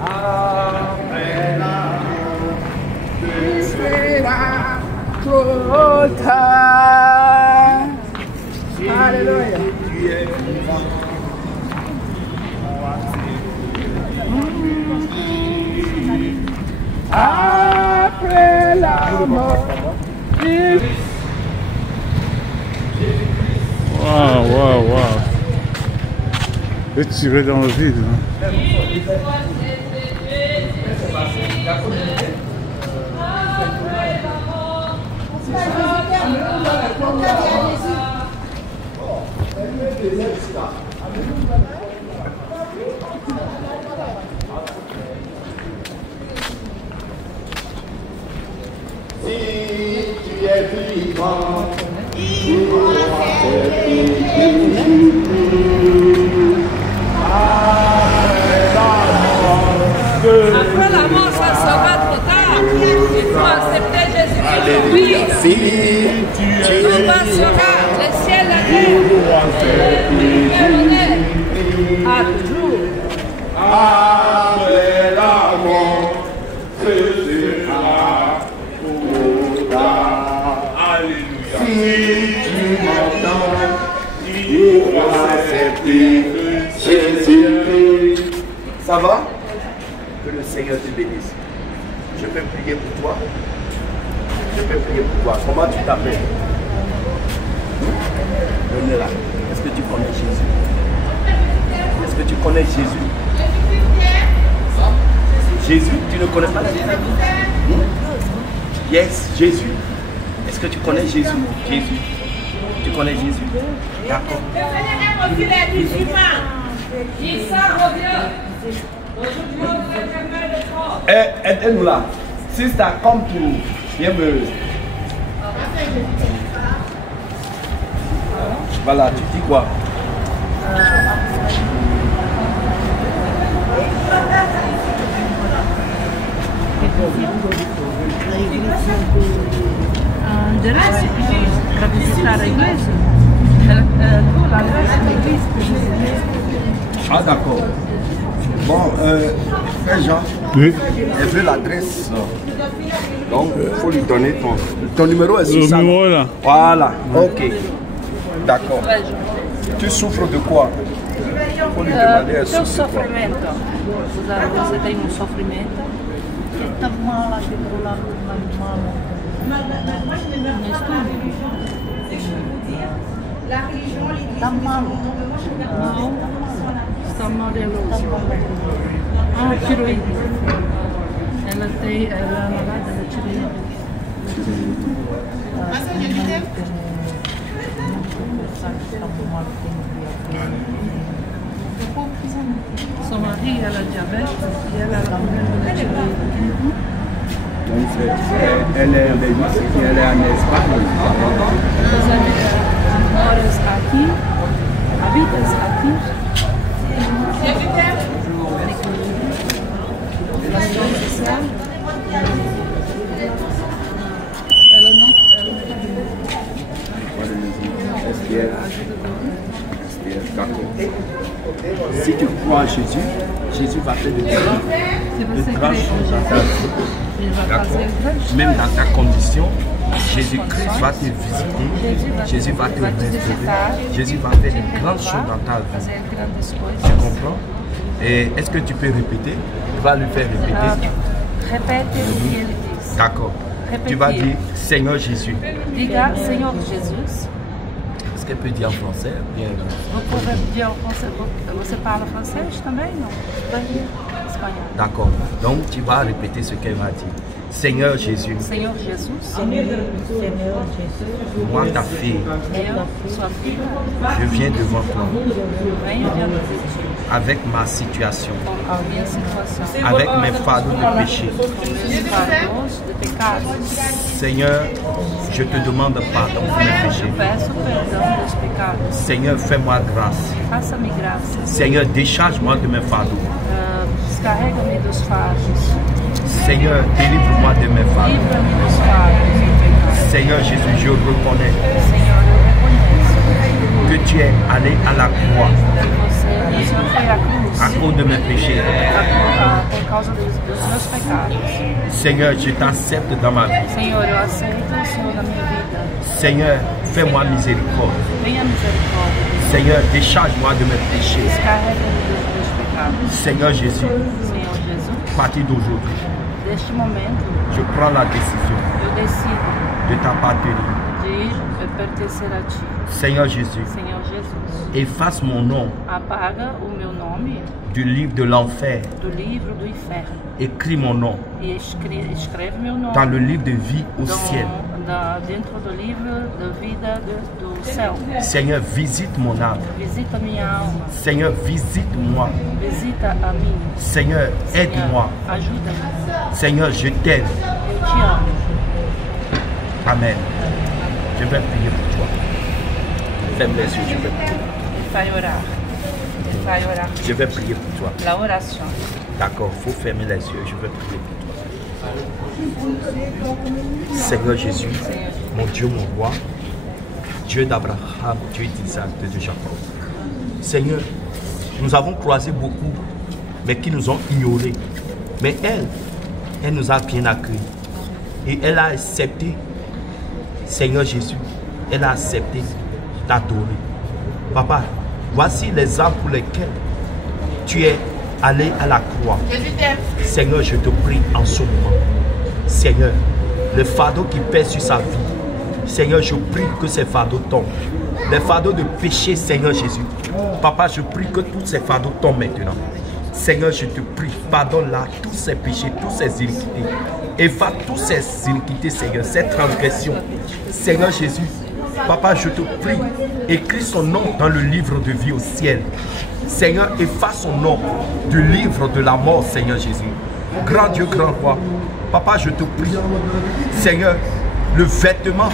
après la sera trop tard. Alléluia. Après la mort. Waouh. Et tiré dans le vide. Hein. Si tu es vivant, après la mort, ça sera trop tard. Il faut accepter Jésus-Christ. Oui. Si tu es Tout sera le ciel, la terre. À toujours. après la mort, ce sera trop tard. Alléluia. Si tu m'entends, il faut accepter Jésus-Christ. Ça va? Que le Seigneur te bénisse. Je peux prier pour toi. Je peux prier pour toi. Comment tu t'appelles? Venez là. Est-ce que tu connais Jésus? Est-ce que tu connais Jésus? Jésus? Tu ne connais pas Jésus? Yes, Jésus. Est-ce que tu connais Jésus? Jésus. Tu connais Jésus? D'accord. Aide-nous là. Sister, come to. Viens me. Voilà, tu dis quoi? Per visitare l'iglesia. Tu l'adresse dell'iglesia. Ah d'accord. Bon, frère Jean, Oui. elle veut l'adresse. Donc, il faut lui donner ton numéro est sur ça. Le numéro est là. Voilà, ok. D'accord. Tu souffres de quoi? Il faut lui demander elle C'è un souffre de quoi. soffrimento. Scusate, se hai un soffrimento. Sta male, che la sta male. Sta male Ah, tiroide. Ela tem, ela é malada da tiroide. Son mari, elle a diabète et elle a le problème de la tiroïde. Donc, elle est en Belgique, elle est en Espagne. Moras aqui, habitas aqui. Ela não D'accord. Si tu crois en Jésus, Jésus va faire de grandes choses dans ta vie. D'accord? Même dans ta condition, Jésus-Christ va te visiter, Jésus va te restaurer, Jésus va faire de grandes choses dans ta vie. Tu comprends? Et est-ce que tu peux répéter? Tu vas lui faire répéter. Répète ce qu'il dit. D'accord. Tu vas dire Seigneur Jésus. Diga Seigneur Jésus. Est-ce qu'elle peut dire en français? Bien. Vous pouvez dire en français. Você parle français também? Non. Espanhol. D'accord. Donc tu vas répéter ce qu'elle va dire. Seigneur Jésus. Seigneur Jésus. Moi ta fille. Eu, sua filha. Je viens devant toi. Venho diante de ti. Avec ma situation. A minha situação. Avec mes fardeaux de péché. Com meus fardos de pecados. Seigneur, je te demande pardon pour mes péchés. Peço perdão dos pecados. Seigneur, fais-moi grâce. Faça-me graça. Seigneur, décharge-moi de mes fardeaux. Descarrega-me dos fardos. Seigneur, délivre-moi de mes fardeaux. Livra-me dos fardos de pecados. Seigneur Jésus, je reconnais Senhor, eu reconheço que tu es allé à la croix que o Senhor foi à cruz à cause de mes péchés. por causa dos meus pecados. Seigneur, je t'accepte dans ma vie. Senhor, eu aceito o Senhor na minha vida. Seigneur, fais-moi miséricorde. Tenha misericórdia. Seigneur, décharge-moi de mes péchés. Descarrega-me dos meus pecados. Seigneur Jésus, Senhor Jesus, à partir d'aujourd'hui, neste momento, je prends la décision eu decido de t'appartenir. de pertencer a Ti. Seigneur Jésus, Senhor Jesus, efface mon nom apaga o meu nome du livre de l'enfer. do livro do inferno Écris mon nom e escreve meu nome dans le livre de vie au ciel. Dentro do livro da vida do céu. Seigneur, visite mon âme. Visita minha alma. Seigneur, visite-moi. Visita a mim. Seigneur, aide-moi. Ajuda-me. Seigneur, je t'aime. Eu te amo. Amen. Je vais prier pour toi. Ferme les yeux, je vais prier. Vai orar. Vai orar. Je vais prier pour toi. La oração. D'accord, il faut fermer les yeux, je vais prier pour toi. Seigneur Jésus, mon Dieu, mon roi, Dieu d'Abraham, Dieu d'Isaac, Dieu de Jacob. Seigneur, nous avons croisé beaucoup, mais qui nous ont ignorés. Mais elle nous a bien accueillis. Et elle a accepté, Seigneur Jésus, elle a accepté d'adorer. Papa, voici les âmes pour lesquelles tu es allé à la croix. Seigneur, je te prie en ce moment. Seigneur, le fardeau qui pèse sur sa vie, Seigneur, je prie que ces fardeaux tombent. Les fardeaux de péché, Seigneur Jésus. Papa, je prie que tous ces fardeaux tombent maintenant. Seigneur, je te prie, pardonne-la tous ces péchés, toutes ces iniquités. Efface toutes ces iniquités, Seigneur, ces transgressions. Seigneur Jésus, Papa, je te prie, écris son nom dans le livre de vie au ciel. Seigneur, efface son nom du livre de la mort, Seigneur Jésus. Grand Dieu, grand roi. Papa, je te prie, Seigneur, le vêtement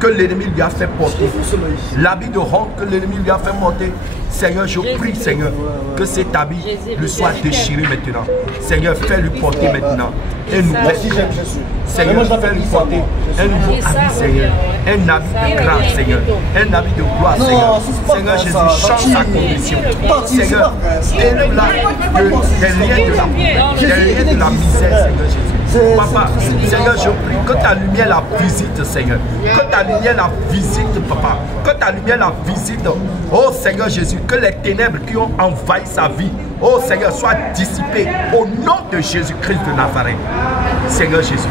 que l'ennemi lui a fait porter, l'habit de honte que l'ennemi lui a fait porter, Seigneur, je prie, Seigneur, que cet habit lui soit déchiré maintenant. Seigneur, fais-lui porter maintenant un nouveau vêtement. Seigneur, fais-lui porter un nouveau habit, Seigneur. Un habit de grâce, Seigneur. Un habit de gloire, Seigneur. Seigneur Jésus, change sa condition. Seigneur, délivre-la des liens de la misère, Seigneur Jésus. Papa, Seigneur, je prie que ta lumière la visite, Seigneur. Que ta lumière la visite, Papa. Que ta lumière la visite. Oh Seigneur Jésus, que les ténèbres qui ont envahi sa vie, oh Seigneur, soient dissipées au nom de Jésus-Christ de Nazareth. Seigneur Jésus,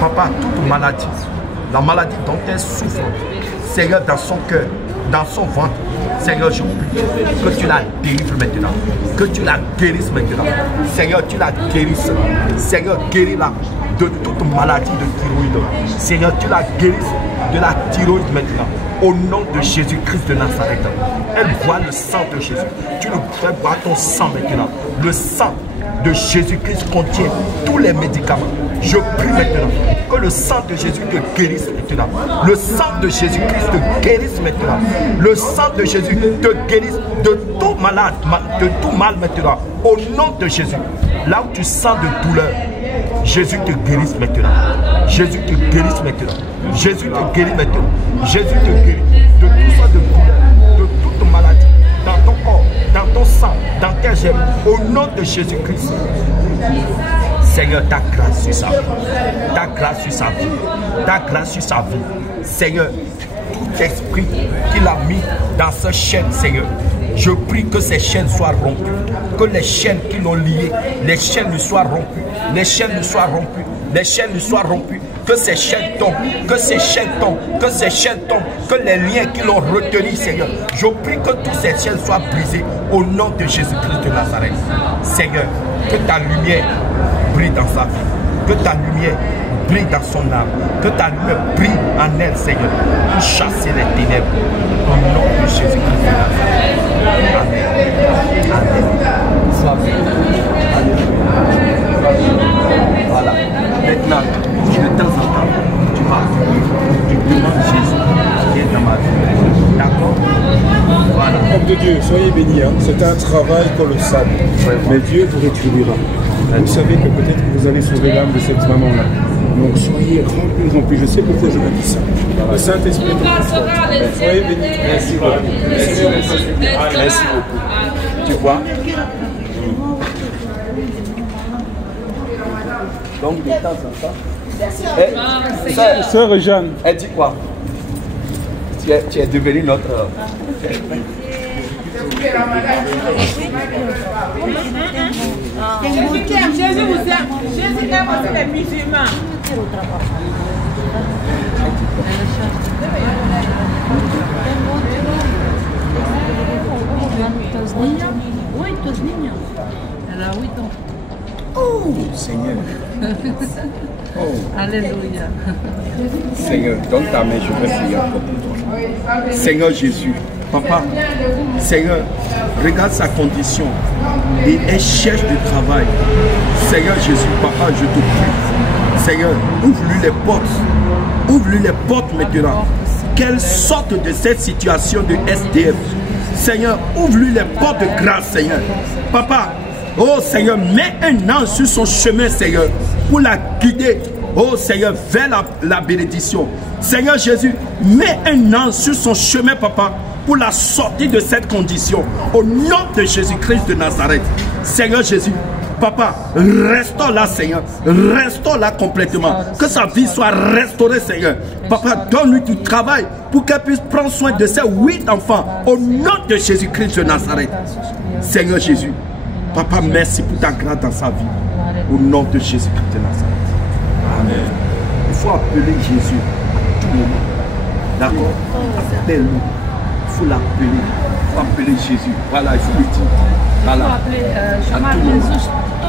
Papa, toute maladie, la maladie dont elle souffre, Seigneur, dans son cœur, dans son ventre, Seigneur, je prie que tu la délivres maintenant, que tu la guérisses maintenant. Seigneur, tu la guérisses. Seigneur, guéris-la de toute maladie de thyroïde. Seigneur, tu la guérisses de la thyroïde maintenant. Au nom de Jésus-Christ de Nazareth. Elle boit le sang de Jésus. Tu le fais boire ton sang maintenant. Le sang de Jésus-Christ contient tous les médicaments. Je prie maintenant que le sang de Jésus te guérisse maintenant. Le sang de Jésus-Christ te guérisse maintenant. Le sang de Jésus te guérisse de tout malade, de tout mal maintenant. Au nom de Jésus. Là où tu sens de douleur, Jésus te guérisse maintenant. Jésus te guérisse maintenant. Jésus te guérit maintenant. Jésus te guérit de tout ça de douleur, de tout dans tes gemmes, au nom de Jésus-Christ. Seigneur, ta grâce sur sa vie, ta grâce sur sa vie, ta grâce sur sa vie. Seigneur, tout esprit qu'il a mis dans ce chaîne, Seigneur, je prie que ces chaînes soient rompues, que les chaînes qui l'ont lié, les chaînes lui soient rompues, les chaînes lui soient rompues, les chaînes lui soient rompues, que ces chaînes tombent, que ces chaînes tombent, que ces chaînes tombent, que les liens qui l'ont retenu, Seigneur, je prie que toutes ces chaînes soient brisées au nom de Jésus-Christ de Nazareth. Seigneur, que ta lumière brille dans sa vie, que ta lumière brille dans son âme, que ta lumière brille en elle, Seigneur, pour chasser les ténèbres au nom de Jésus-Christ de Nazareth. Amen. Amen. Sois béni. Alléluia. Voilà. Maintenant, de temps en temps, tu vas tu demandes Jésus qui est dans ma vie. D'accord? Voilà. Homme de Dieu, soyez bénis. Hein. C'est un travail colossal. Mais Dieu vous rétribuera. Vous savez que peut-être que vous allez sauver l'âme de cette maman-là. Donc soyez remplis. Je sais pourquoi je me dis ça. Le Saint-Esprit est en vous. Soyez bénis. Merci beaucoup. Merci beaucoup. Tu vois? Donc de temps en temps. Sœur Jeanne. Elle dit quoi? Tu es devenue notre... Jésus vous aime. Jésus aime aussi les musulmans. Elle a 8 ans. Oh, Seigneur. Oh. Alléluia. Seigneur, donne ta main, je vais prier encore pour toi. Seigneur Jésus, Papa, Seigneur, regarde sa condition et elle cherche du travail. Seigneur Jésus, Papa, je te prie. Seigneur, ouvre-lui les portes. Ouvre-lui les portes maintenant. Qu'elle sorte de cette situation de SDF. Seigneur, ouvre-lui les portes de grâce, Seigneur. Papa, oh Seigneur, mets un ange sur son chemin, Seigneur, pour la guider, oh Seigneur, vers la bénédiction. Seigneur Jésus, mets un ange sur son chemin, Papa, pour la sortie de cette condition. Au nom de Jésus-Christ de Nazareth. Seigneur Jésus, Papa, restaure là, Seigneur. Restaure là complètement. Que sa vie soit restaurée, Seigneur. Papa, donne-lui du travail pour qu'elle puisse prendre soin de ses 8 enfants. Au nom de Jésus-Christ de Nazareth. Seigneur Jésus, Papa, merci pour ta grâce dans sa vie. Au nom de Jésus-Christ de Nazareth. Amen. Il faut appeler Jésus à tout moment. D'accord? Appelle-le. Il faut l'appeler. Il faut appeler Jésus. Voilà, il faut le dire. Voilà. À tout moment.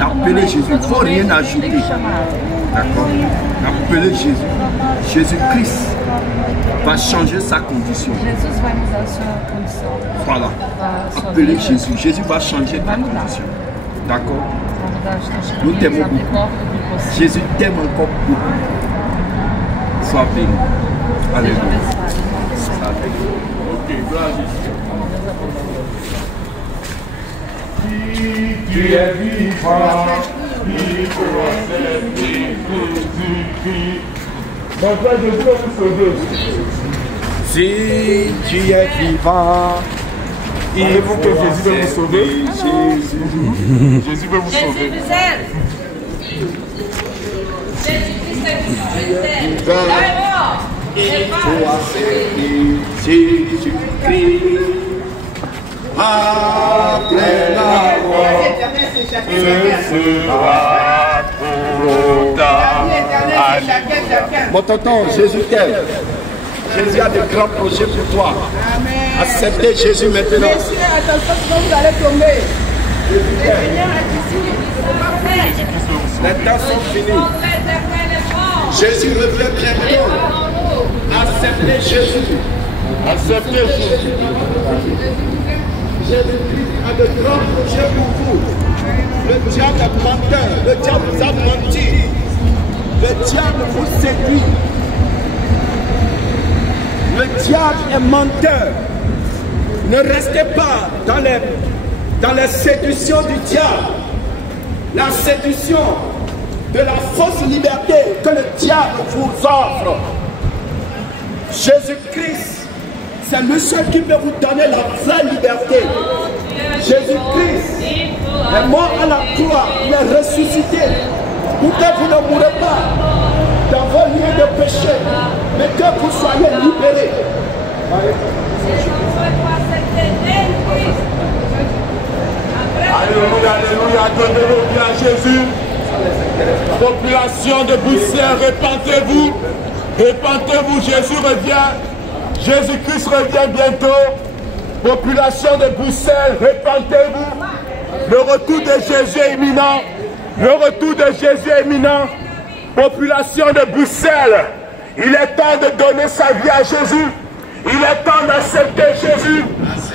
Appeler Jésus. Il ne faut rien ajouter. D'accord? Appeler Jésus. Jésus-Christ va changer sa condition. Jesus vai mudar sua condição. Voilà. Appelez Jésus. Jésus va changer ta condition. D'accord? Nous t'aimons beaucoup. Jésus t'aime encore beaucoup. Sois béni. Alléluia. Ok, gloire à Jésus. Tu es vivant, il faut accepter Jésus. Mon frère, je veux vous sauver. Si tu es vivant, il faut que Jésus veut vous sauver. Jésus veut vous sauver. Il faut accepter Jésus-Christ. Après la mort, ce sera trop tard. Mon tonton, Jésus t'aime. Jésus a de grands projets pour toi. Acceptez Jésus maintenant. Messieurs, attention, sinon vous allez tomber. Les temps sont finis. Jésus revient bientôt. Acceptez Jésus. Acceptez Jésus. Jésus-Christ a de grands projets pour vous. Le diable est menteur. Le diable vous a menti. Le diable vous séduit. Le diable est menteur. Ne restez pas dans les séductions du diable. La séduction de la fausse liberté que le diable vous offre. Jésus-Christ, c'est le seul qui peut vous donner la vraie liberté. Jésus-Christ est mort à la croix, il est ressuscité. Pour que vous ne mourrez pas dans vos lieux de péché, mais que vous soyez libérés. Alléluia, alléluia, donnez-le bien à Jésus. Population de Bruxelles, répentez-vous. Répentez-vous, Jésus revient. Jésus-Christ revient bientôt. Population de Bruxelles, répentez-vous. Le retour de Jésus est imminent. Le retour de Jésus est imminent. Population de Bruxelles, il est temps de donner sa vie à Jésus. Il est temps d'accepter Jésus.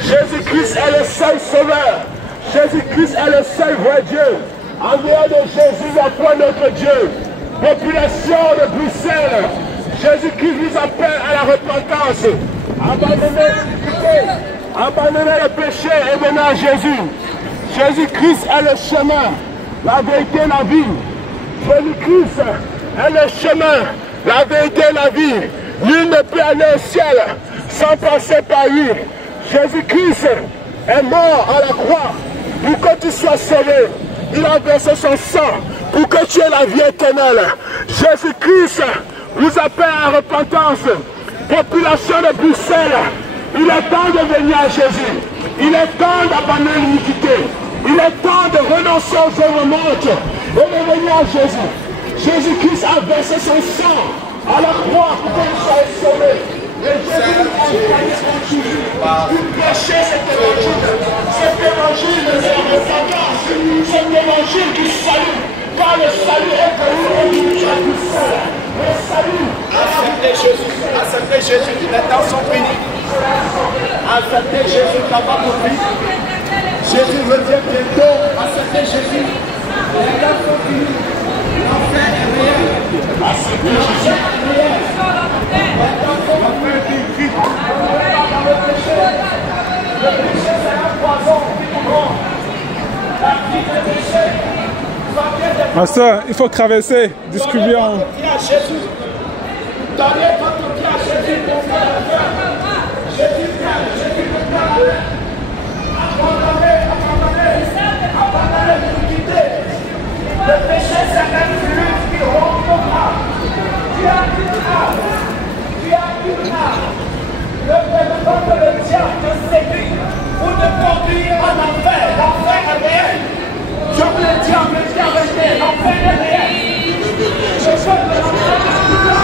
Jésus-Christ est le seul sauveur. Jésus-Christ est le seul vrai Dieu. En dehors de Jésus, il n'y a pas notre Dieu. Population de Bruxelles, Jésus-Christ nous appelle à la repentance. Abandonnez l'iniquité, abandonnez le péché et venez à Jésus. Jésus-Christ est le chemin, la vérité et la vie. Jésus-Christ est le chemin, la vérité et la vie. Nul ne peut aller au ciel sans passer par lui. Jésus-Christ est mort à la croix pour que tu sois sauvé. Il a versé son sang pour que tu aies la vie éternelle. Jésus-Christ vous appelle à la repentance. Population de Bruxelles, il est temps de venir à Jésus. Il est temps d'abandonner l'iniquité. Il est temps de renoncer aux œuvres mortes et de venir à Jésus. Jésus-Christ a versé son sang à la croix pour que vous soyez sauvés. Et Jésus a envoyé son Jésus pour prêcher cet évangile. Cet évangile de la repentance. Cet évangile qui salue. Car le salut est connu au Bruxelles. Le salut. Acceptez Jésus. Acceptez Jésus. Les temps sont finis. Acceptez Jésus qui va pour lui. Jésus revient bientôt. Acceptez Jésus. Les temps sont finis. L'enfer est réel. Acceptez Jésus. Le péché, c'est un poison qui nous rend. La vie de péché. Ma soeur, il faut traverser, distribuer en... Donnez votre vie à Jésus pour faire le cœur. Jésus vient, Jésus peut faire. Abandonnez l'iniquité. Le péché, c'est un fluide qui rompt nos bras. Tu as une âme. Tu as une âme. Ne faites pas que le diable te séduise pour te conduire en enfer. L'enfer est réel. Je vous le dis en vérité, l'enfer est réel. Je veux que l'enfer est plus là.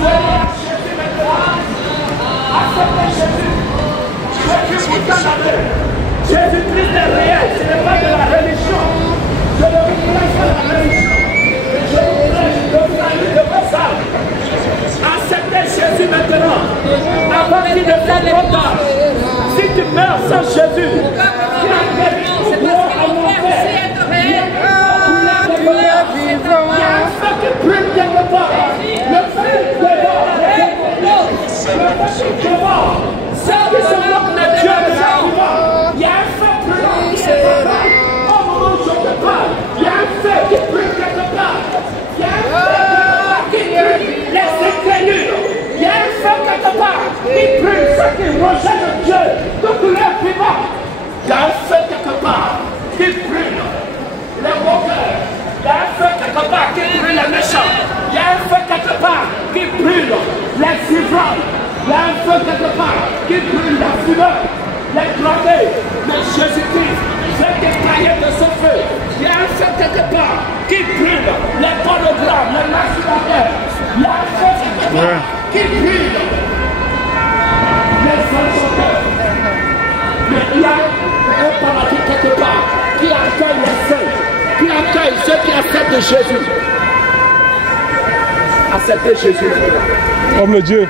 Venez à Jésus maintenant. Acceptez Jésus. Jésus vous donne la main. Jésus-Christ est réel. Ce n'est pas de la religion. Je ne vous prêche pas la religion. Je vous prêche le salut de vos âmes. Acceptez Jésus maintenant. Avant qu'il ne soit trop tard. Si tu meurs sans Jésus, tu as perdu tout droit à mon père. Il y a un feu qui brûle quelque part. Le feu dévore. Le feu qui dévore. Ceux qui se moquent de Dieu de l'arrivant. Il y a un feu brûlant qui dévore. Au moment où je te parle, il y a un feu qui brûle quelque part. Il y a un feu qui brûle les incrédules. Il y a un feu quelque part qui brûle ceux qui rejettent Dieu de couleur vivante. Il y a un feu quelque part qui brûle les moqueurs. Il y a un feu quelque part qui brûle les méchants. Il y a un feu quelque part qui brûle les ivrognes. Il y a un feu quelque part qui brûle la fumeur, les drogués. Mais Jésus-Christ fait détailler de ce feu. Il y a un feu quelque part qui brûle les pornogrammes, les masturbateurs. Il y a un feu quelque part qui brûle les enchanteurs. Mais il y a un paradis quelque part qui accueille les saints, qui accueille ceux qui acceptent Jésus. Acceptez Jésus. Comme le Dieu.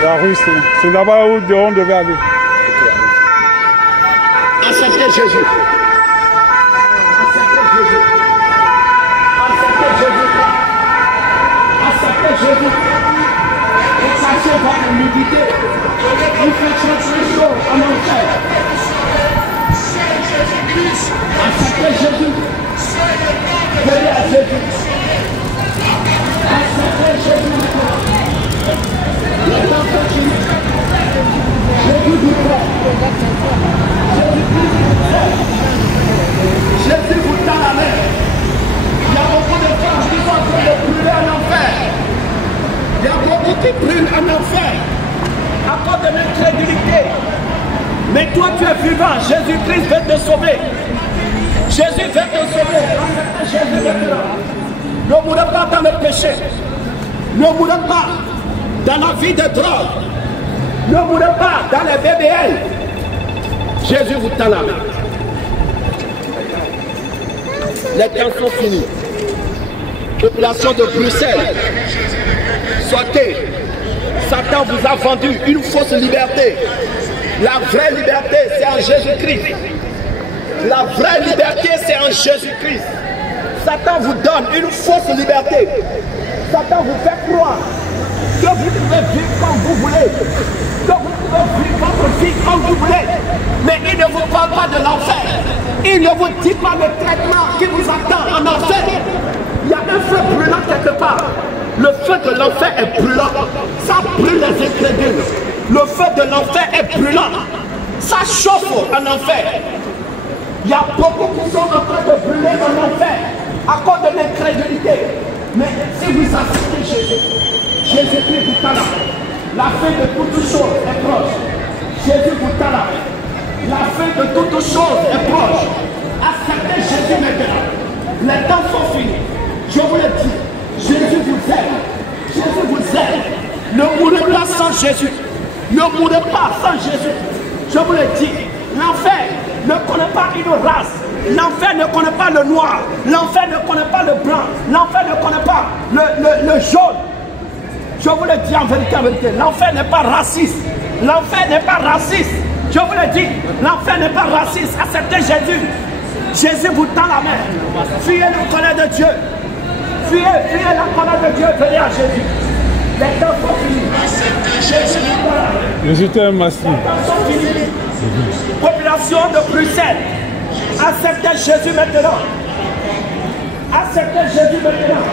La rue, c'est là-bas où on devait aller. Acceptez Jésus. Acceptez Jésus. Acceptez Jésus. Acceptez Jésus. Exercez votre humilité. Il fait changer les choses en enfer. Acceptez Jésus. Venez à Jésus. Acceptez Jésus. Le temps continue. Jésus vous prend. Jésus vous tend la main. Il y a beaucoup de femmes qui sont en train de brûler en enfer. Il y a beaucoup qui brûlent en enfer à cause de l'incrédulité. Mais toi tu es vivant, Jésus-Christ veut te sauver. Jésus veut te sauver. Jésus maintenant. Ne mourrez pas dans le péché. Ne mourrez pas dans la vie de drogue. Ne mourrez pas dans les BBL. Jésus vous tend la main. Les temps sont finis. Population de Bruxelles, sortez. Satan vous a vendu une fausse liberté. La vraie liberté, c'est en Jésus-Christ. La vraie liberté, c'est en Jésus-Christ. Satan vous donne une fausse liberté. Satan vous fait croire que vous pouvez vivre comme vous voulez. Que vous pouvez vivre votre vie comme vous voulez. Mais il ne vous parle pas de l'enfer. Il ne vous dit pas le traitement qui vous attend en enfer. Il y a un feu brûlant quelque part. Le feu de l'enfer est brûlant. Ça brûle les incrédules. Le feu de l'enfer est brûlant. Ça chauffe en enfer. Il y a beaucoup qui sont en train de brûler en enfer à cause de l'incrédulité. Mais si vous acceptez Jésus, Jésus-Christ vous tend la main. La fin de toutes choses est proche. Jésus vous tend la main. La fin de toutes choses est proche. Acceptez Jésus maintenant. Les temps sont finis. Je vous le dis. Jésus vous aime. Jésus vous aime. Ne mourrez pas sans Jésus. Ne mourrez pas sans Jésus. Je vous le dis. L'enfer ne connaît pas une race. L'enfer ne connaît pas le noir. L'enfer ne connaît pas le blanc. L'enfer ne connaît pas le jaune. Je vous le dis en vérité, l'enfer n'est pas raciste. L'enfer n'est pas raciste. Je vous le dis, l'enfer n'est pas raciste. Acceptez Jésus. Jésus vous tend la main. Fuyez la colère de Dieu. Fuyez la colère de Dieu. Venez à Jésus. Les temps sont finis. Jésus vous tend la main. Je t'aime, Massi. Les temps sont finis. Population de Bruxelles, acceptez Jésus maintenant. Acceptez Jésus maintenant.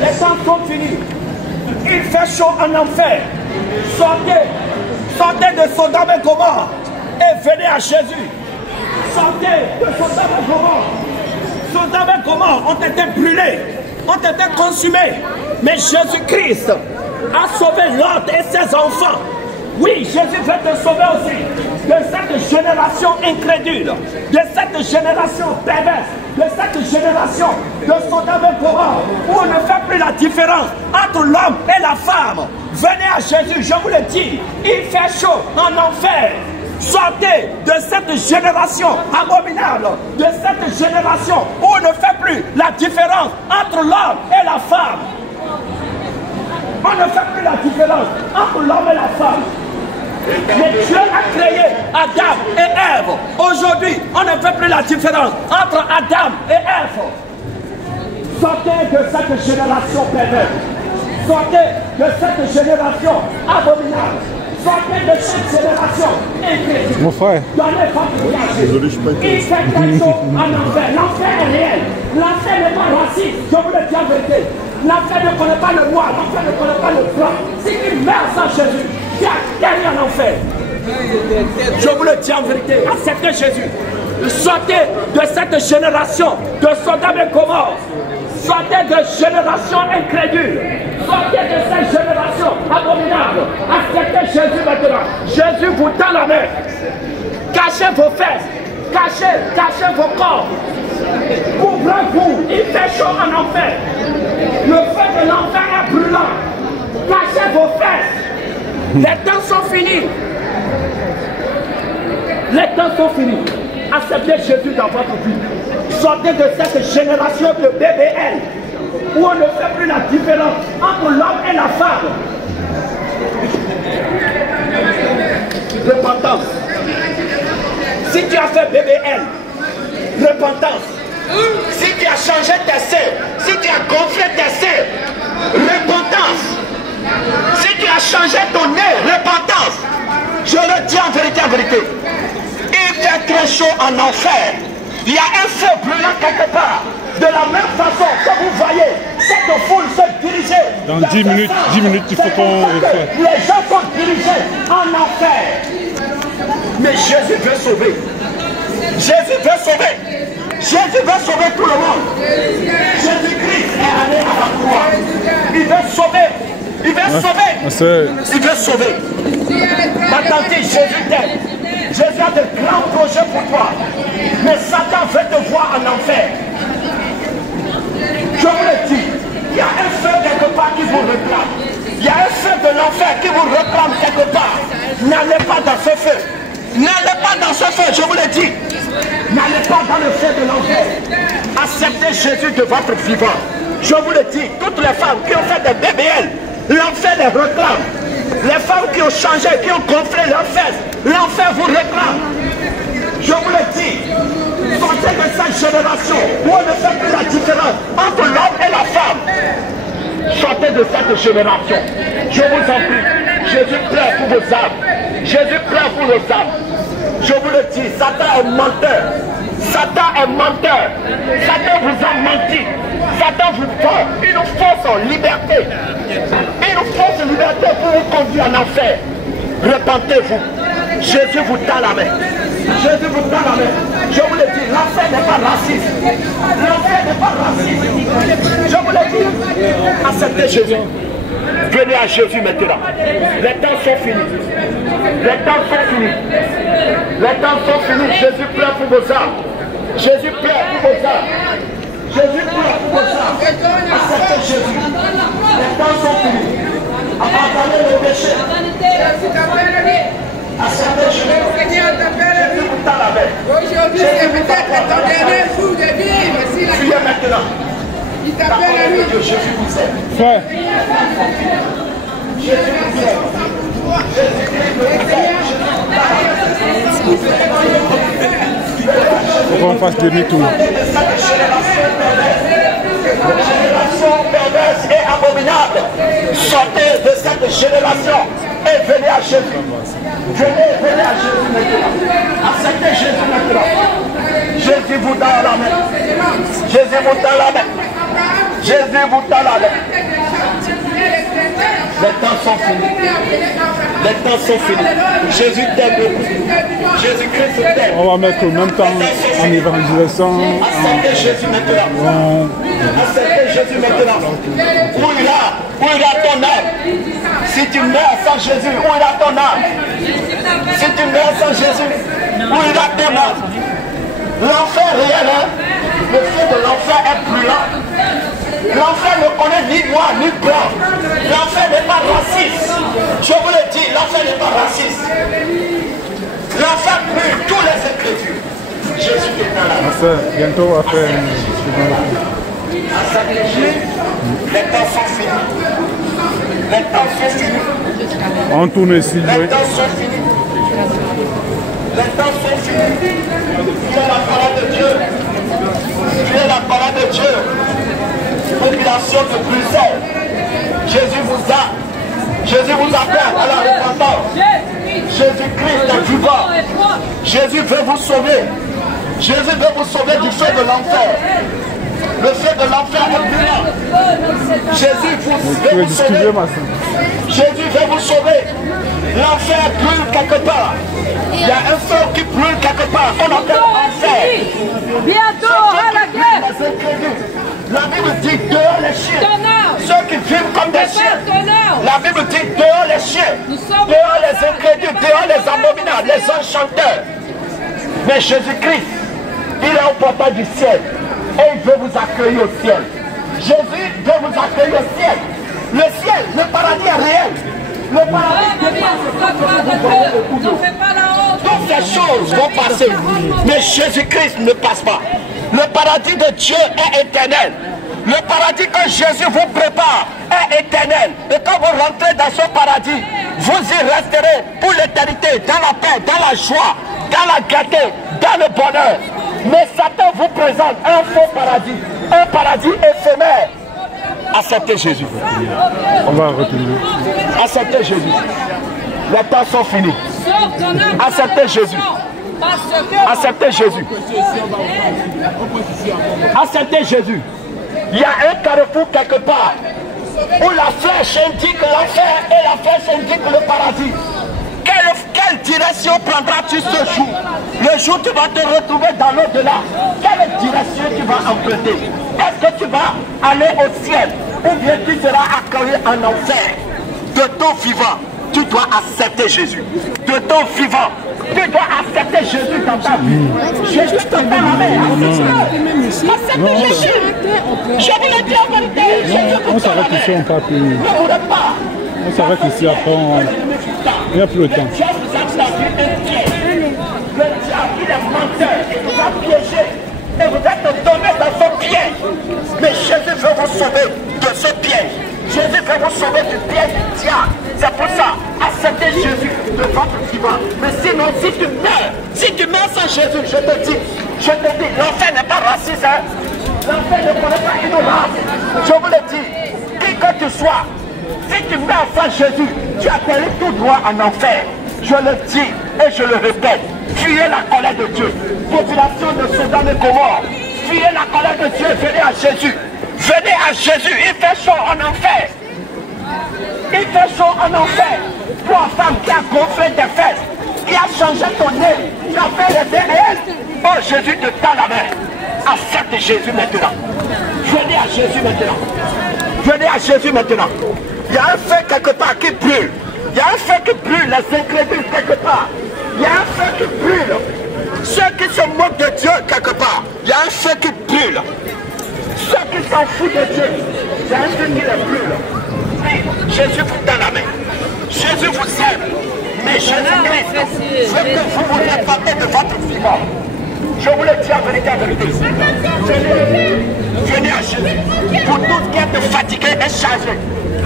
Les temps sont finis. Il fait chaud en enfer. Sortez de Sodome et Gomorrhe et venez à Jésus. Sortez de Sodome et Gomorrhe. Sodome et Gomorrhe ont été brûlés, ont été consumés. Mais Jésus-Christ a sauvé Lot et ses enfants. Oui, Jésus veut te sauver aussi de cette génération incrédule, de cette génération perverse, de cette génération de Sodome et Gomorrhe où on ne fait plus la différence entre l'homme et la femme. Venez à Jésus, je vous le dis, il fait chaud en enfer. Sortez de cette génération abominable, de cette génération où on ne fait plus la différence entre l'homme et la femme. On ne fait plus la différence entre l'homme et la femme. Mais Dieu a créé Adam et Ève. Aujourd'hui, on ne fait plus la différence entre Adam et Ève. Sortez de cette génération perverse. Sortez de cette génération abominable. Sortez de cette génération incrédule. Mon frère. Donnez votre courage. Il fait quelque chose en enfer. L'enfer est réel. L'enfer n'est pas raciste. Je vous le dis en vérité. L'enfer ne connaît pas le noir. L'enfer ne connaît pas le blanc. Si il meurt sans Jésus, il y a derrière l'enfer. Je vous le dis en vérité. Acceptez Jésus. Sortez de cette génération de Sodome et Gomorrhe. Sortez de génération incrédule. Sortez de cette génération abominable. Acceptez Jésus maintenant. Jésus vous tend la main. Cachez vos fesses. Cachez vos corps. Ouvrez-vous. Il fait chaud en enfer. Le feu de l'enfer est brûlant. Cachez vos fesses. Les temps sont finis. Les temps sont finis. Acceptez Jésus dans votre vie. Sortez de cette génération de BBL où on ne fait plus la différence entre l'homme et la femme. Repentance. Si tu as fait BBL, repentance. Si tu as changé tes seins, si tu as gonflé tes seins, repentance. Si tu as changé ton nez, repentance. Je le dis en vérité, il fait très chaud en enfer. Il y a un feu brûlant quelque part. De la même façon que vous voyez cette foule se diriger. Dans 10 minutes, il faut qu'on... Les gens sont dirigés en enfer. Mais Jésus veut sauver. Jésus veut sauver. Jésus veut sauver tout le monde. Jésus-Christ est allé à la croix. Il veut sauver. Il veut sauver. Il veut sauver. Ma tante, Jésus t'aime. Jésus a de grands projets pour toi. Mais Satan veut te voir en enfer. Je vous le dis, il y a un feu quelque part qui vous réclame. Il y a un feu de l'enfer qui vous réclame quelque part. N'allez pas dans ce feu. N'allez pas dans ce feu, je vous le dis. N'allez pas dans le feu de l'enfer. Acceptez Jésus de votre vivant. Je vous le dis, toutes les femmes qui ont fait des BBL, l'enfer les réclame. Les femmes qui ont changé, qui ont gonflé leurs fesses, l'enfer vous réclame. Je vous le dis, sortez de cette génération où on ne fait plus la différence entre l'homme et la femme. Sortez de cette génération. Je vous en prie. Jésus pleure pour vos âmes. Jésus pleure pour nos âmes. Je vous le dis, Satan est menteur. Satan est menteur. Satan vous a menti. Satan vous vend une fausse liberté. Une fausse liberté pour vous conduire en enfer. Repentez-vous. Jésus vous tend la main. Jésus vous tend la main. Je vous le dis, l'enfer n'est pas raciste. L'enfer n'est pas raciste. Je vous le dis, acceptez Jésus. Venez à Jésus maintenant. Les temps sont finis. Les temps sont finis. Les temps sont finis. Jésus pleure pour vos âmes. Jésus pleure pour vos âmes. Jésus pleure pour vos âmes. Acceptez Jésus. Les temps sont finis. Abandonnez le péché. Acceptez Jésus. Jésus vous tend la main. Aujourd'hui, c'est peut-être ton dernier jour de vie. Fuyez maintenant. Il t'appelle à lui. Jésus vous aime. Frère. Jésus vous aime. Faut qu'on fasse demi-tour. Génération perverse et abominable. Sortez de cette génération et venez à Jésus. Venez à Jésus maintenant. Acceptez Jésus maintenant. Jésus vous tend la main. Jésus vous tend la main. Jésus vous tend la main. Les temps sont finis. Les temps sont finis. Jésus t'aime beaucoup. Jésus-Christ t'aime. On va mettre en même temps en évangélisation. Acceptez Jésus maintenant. Acceptez Jésus maintenant. Où ira ton âme? Si tu meurs sans Jésus, où ira ton âme? Si tu meurs sans Jésus, où ira ton âme? L'enfer réel, hein? Le feu de l'enfer est brûlant. L'enfer ne connaît ni noir ni blanc. L'enfer n'est pas raciste. Je vous le dis, l'enfer n'est pas raciste. L'enfer brûle tous les écritures. Jésus est dans la main. Bientôt on va faire les temps sont finis. Les temps sont finis. on tourne ici. Les temps sont finis. Les temps sont finis. Tu es la parole de Dieu. Tu es la parole de Dieu. Population de Bruxelles. Jésus vous appelle à la repentance. Jésus-Christ est vivant. Jésus veut vous sauver. Jésus veut vous sauver du feu de l'enfer. Le feu de l'enfer est brûlant. Jésus veut vous sauver. Jésus veut vous sauver. L'enfer brûle quelque part. Il y a un feu qui brûle quelque part. On appelle enfer. Bientôt à la guerre. La Bible dit dehors les chiens. Ceux qui vivent comme des chiens. La Bible dit dehors les chiens. Dehors les incrédules. Dehors les abominables. Les enchanteurs. Mais Jésus-Christ, il est au portail du ciel. Et il veut vous accueillir au ciel. Jésus veut vous accueillir au ciel. Le ciel, le paradis est réel. Le paradis toutes ces choses vont passer. Mais Jésus-Christ ne passe pas. Le paradis de Dieu est éternel. Le paradis que Jésus vous prépare est éternel. Et quand vous rentrez dans ce paradis, vous y resterez pour l'éternité, dans la paix, dans la joie, dans la gaieté, dans le bonheur. Mais Satan vous présente un faux paradis, un paradis éphémère. Acceptez Jésus. On va retourner. Acceptez Jésus. Les temps sont finis. Acceptez Jésus. Acceptez Jésus. Acceptez Jésus. Il y a un carrefour quelque part où la flèche indique l'enfer et la flèche indique le paradis. Quel Quelle direction prendras-tu ce jour? Le jour où tu vas te retrouver dans l'au-delà. Quelle direction tu vas emprunter? Est-ce que tu vas aller au ciel ou bien tu seras accueilli en enfer? De ton vivant, tu dois accepter Jésus. De ton vivant, tu dois accepter Jésus dans ta vie. Jésus te donne la main. Acceptez Jésus. Je vous le dis en vérité. Jésus On s'arrête ici, on part plus. On s'arrête ici, après il n'y a plus le temps. Le diable il est menteur, il vous a piégé et vous êtes tombé dans son piège. Mais Jésus veut vous sauver de ce piège. Jésus veut vous sauver du piège du diable. C'est pour ça, acceptez Jésus de votre vivant. Mais sinon, si tu meurs sans Jésus, je te dis, l'enfer n'est pas raciste. Hein? L'enfer ne connaît pas une race. Je vous le dis, qui que tu sois, si tu meurs sans Jésus, tu atterris tout droit en enfer. Je le dis et je le répète, fuyez la colère de Dieu. Population de Sodome et Gomorrhe, fuyez la colère de Dieu, venez à Jésus. Venez à Jésus, il fait chaud en enfer. Il fait chaud en enfer. Pour une femme qui a gonflé tes fesses, qui a changé ton nez, qui a fait les réels. Oh, Jésus te tend la main. Accepte Jésus maintenant. Venez à Jésus maintenant. Venez à Jésus maintenant. Il y a un feu quelque part qui brûle. Il y a un feu qui brûle, les incrédules quelque part. Il y a un feu qui brûle. Ceux qui se moquent de Dieu quelque part. Il y a un feu qui brûle. Ceux qui s'en foutent de Dieu, il y a un feu qui les brûle. Jésus vous donne la main. Jésus vous aime. Mais Jésus-Christ veut que vous vous répartez de votre vivant. Je vous le dis en vérité, en vérité. Venez à Jésus. Pour tout qui est fatigué et chargé.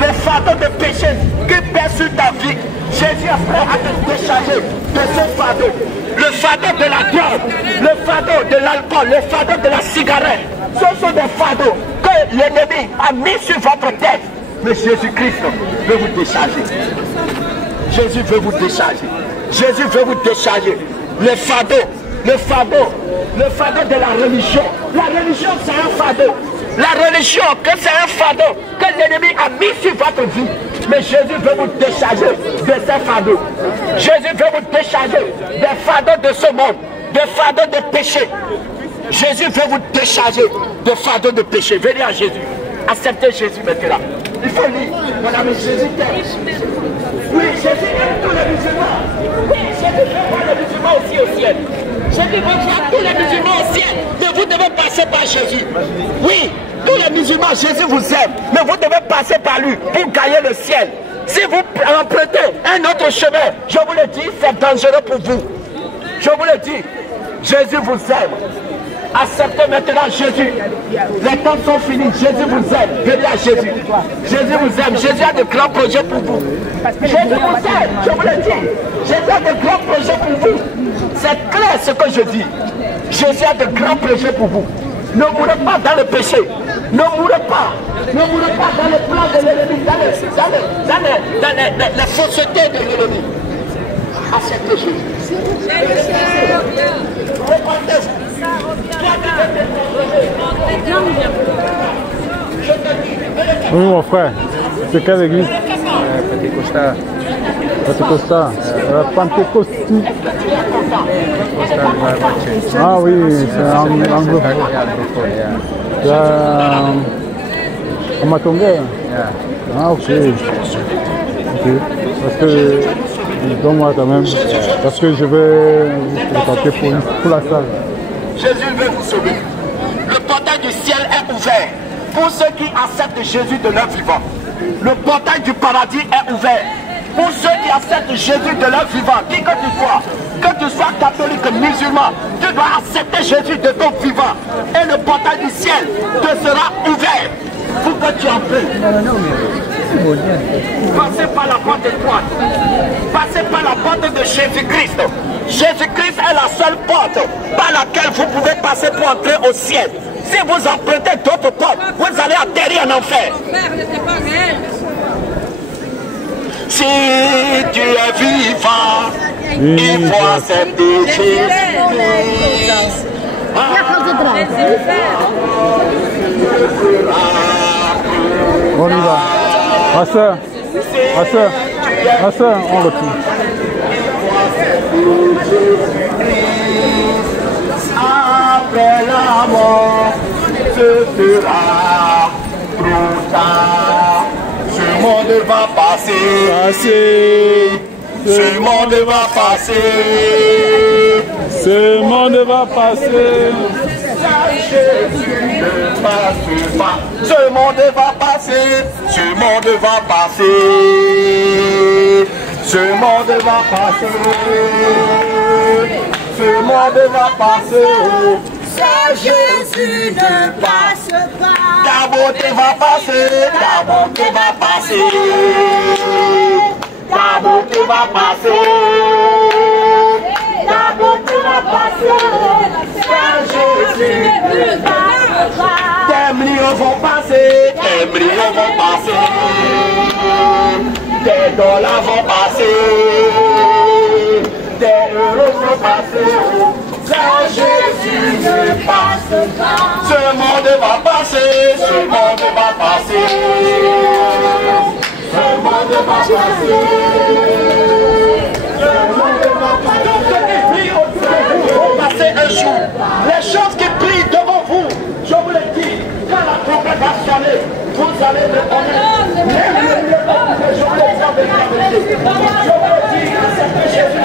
Le fardeau de péché qui pèse sur ta vie, Jésus est prêt à te décharger de ce fardeau. Le fardeau de la drogue, le fardeau de l'alcool, le fardeau de la cigarette. Ce sont des fardeaux que l'ennemi a mis sur votre tête. Mais Jésus-Christ veut vous décharger. Jésus veut vous décharger. Jésus veut vous décharger. Le fardeau de la religion. La religion, c'est un fardeau. La religion, que c'est un fardeau que l'ennemi a mis sur votre vie. Mais Jésus veut vous décharger de ces fardeaux. Jésus veut vous décharger des fardeaux de ce monde, des fardeaux de péché. Jésus veut vous décharger de fardeaux de péché. Venez à Jésus. Acceptez Jésus maintenant. Il faut lire. Mon ami, Jésus t'aime. Oui, Jésus aime tous les musulmans. Oui, Jésus veut voir les musulmans aussi au ciel. Jésus veut voir tous les musulmans au ciel. Mais vous devez passer par Jésus. Oui, tous les musulmans, Jésus vous aime. Mais vous devez passer par lui pour gagner le ciel. Si vous empruntez un autre chemin, je vous le dis, c'est dangereux pour vous. Je vous le dis, Jésus vous aime. Acceptez maintenant Jésus. Les temps sont finis. Jésus vous aime. Venez à Jésus. Jésus vous aime. Jésus a de grands projets pour vous. Jésus vous aime. Je vous le dis. Jésus a de grands projets pour vous. C'est clair ce que je dis. Jésus a de grands projets pour vous. Ne mourrez pas dans le péché. Ne mourrez pas. Ne mourrez pas dans les plans de l'ennemi. Dans les faussetés de l'ennemi. Acceptez Jésus. Repentez-vous. Oui, mon frère. C'est quelle église? Pentecostal. Pentecostal. Pentecostal. Ah oui, c'est anglophone. C'est en Matonga. Ah ok. Parce que, donne-moi quand même, parce que je vais vous tenter pour la salle. Jésus veut vous sauver. Le portail du ciel est ouvert pour ceux qui acceptent Jésus de leur vivant. Le portail du paradis est ouvert pour ceux qui acceptent Jésus de leur vivant. Qui que tu sois catholique, musulman, tu dois accepter Jésus de ton vivant. Et le portail du ciel te sera ouvert pour que tu entres. Passez par la porte étroite. Passez par la porte de Jésus-Christ. Jésus-Christ est la seule porte par laquelle vous pouvez passer pour entrer au ciel. Si vous empruntez d'autres portes, vous allez atterrir en enfer. Si tu es vivant, il faut accepter Jésus-Christ. On y va. Ma soeur, on retourne. Après la mort, ce sera trop tard. Ce monde va passer. Ce monde va passer. Ce monde va passer. Jésus ne passe pas. Ce monde va passer. Ce monde va passer. Ce monde va passer. Ce monde va passer. Sans Jésus ne passe pas. Ta beauté va passer. Ta beauté va passer. Ta beauté va passer. Ta beauté va passer. Sans Jésus ne passe pas. Tes millions vont passer. Tes millions vont passer. Tes dollars vont passer. Tes euros vont passer. Sans Jésus ne passe pas. Ce monde va passer. Ce monde va passer. Ce monde va passer. Ce monde va passer. Un jour, les choses qui brillent devant vous, je vous le dis, quand la trompette va sonner, vous allez le connaître. Même le mieux, je vous le dis avec la vérité. Je vous le dis, acceptez Jésus.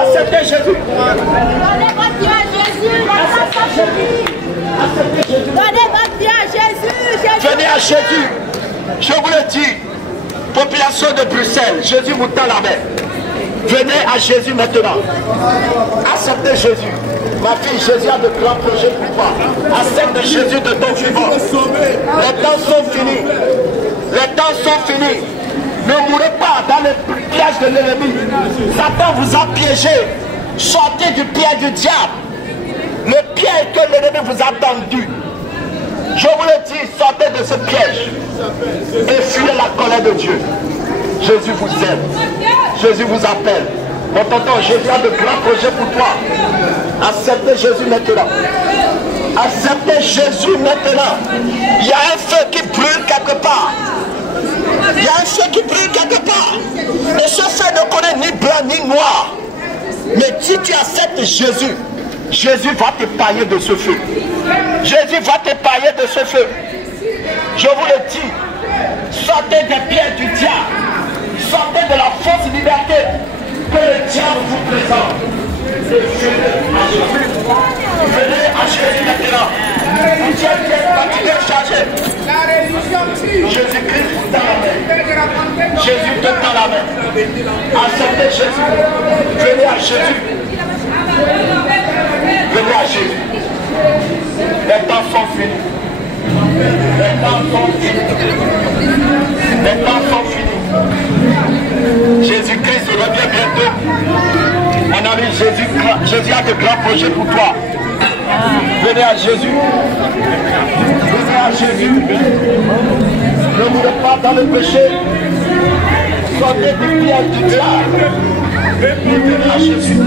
Acceptez Jésus. Donnez votre vie à Jésus. Acceptez Jésus. Donnez votre vie à Jésus. Venez à Jésus. Je vous le dis, population de Bruxelles, Jésus vous tend la main. Venez à Jésus maintenant. Acceptez Jésus. Ma fille, Jésus a de grands projets pour toi. Accepte Jésus de ton vivant. Les temps sont finis. Les temps sont finis. Ne mourrez pas dans les pièges de l'ennemi. Satan vous a piégé. Sortez du piège du diable. Le piège que l'ennemi vous a tendu. Je vous le dis, sortez de ce piège. Et fuyez la colère de Dieu. Jésus vous aime. Jésus vous appelle. Mon tonton, Jésus a de grands projets pour toi. Acceptez Jésus maintenant. Acceptez Jésus maintenant. Il y a un feu qui brûle quelque part. Il y a un feu qui brûle quelque part. Et ce feu ne connaît ni blanc ni noir. Mais si tu acceptes Jésus, Jésus va t'épargner de ce feu. Jésus va t'épargner de ce feu. Je vous le dis, sortez des pièges du diable. Sortez de la fausse liberté que le diable vous présente. Et venez à Jésus maintenant. Vous êtes fatigué, chargé. Jésus-Christ vous tend la main. Jésus te tend la main. Acceptez Jésus. Venez à Jésus. Venez à Jésus. Les temps sont finis. Les temps sont finis. Les temps sont finis. Jésus-Christ revient bientôt. Mon ami, Jésus a de grands projets pour toi. Venez à Jésus. Venez à Jésus. Ne mourrez pas dans le péché. Sortez du piège du diable. Venez à Jésus.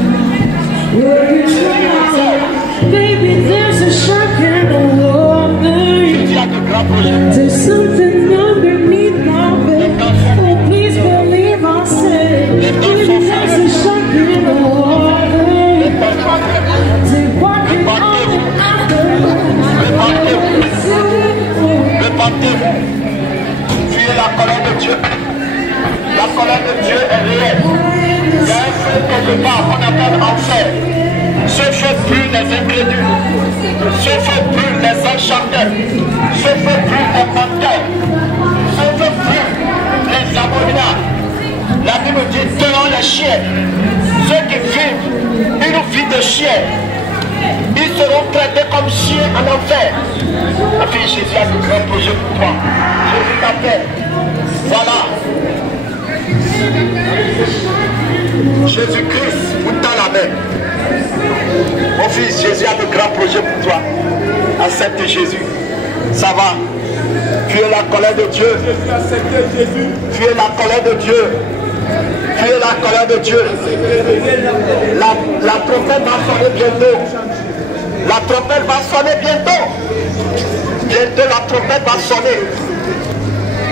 Baby, there's a shark in the water. There's something underneath my bed. Oh, please believe I'll say. Baby, there's a shark in the water. They're walking on the Répentez-vous. Fuyez la colère de Dieu. La colère de Dieu est réelle. Il y a un feu quelque part qu'on appelle enfer. Ce feu brûle les incrédules. Ce feu brûle les enchanteurs. Ce feu brûle les menteurs. Ce feu brûle les abominables. La Bible dit tenons les chiens. Ceux qui vivent une vie de chien, ils seront traités comme chiens en enfer. Ma fille, Jésus a de grands projets pour toi. Jésus t'appelle. Voilà. Jésus-Christ vous tend la main. Mon fils, Jésus a de grands projets pour toi. Accepte Jésus. Ça va. Fuyez la colère de Dieu. Fuyez la colère de Dieu. Fuyez la colère de Dieu. La trompette va sonner bientôt. La trompette va sonner bientôt. Bientôt la trompette va sonner.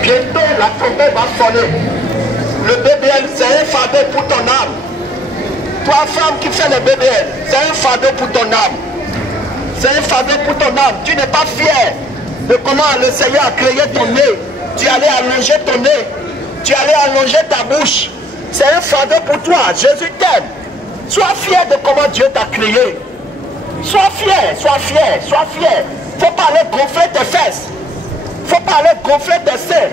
Bientôt la trompette va sonner. Le BBL, c'est un fardeau pour ton âme. Toi, femme qui fait les bébés, c'est un fardeau pour ton âme. C'est un fardeau pour ton âme. Tu n'es pas fier de comment le Seigneur a créé ton nez. Tu allais allonger ton nez. Tu allais allonger ta bouche. C'est un fardeau pour toi. Jésus t'aime. Sois fier de comment Dieu t'a créé. Sois fier, sois fier, sois fier. Faut pas aller gonfler tes fesses. Faut pas aller gonfler tes seins.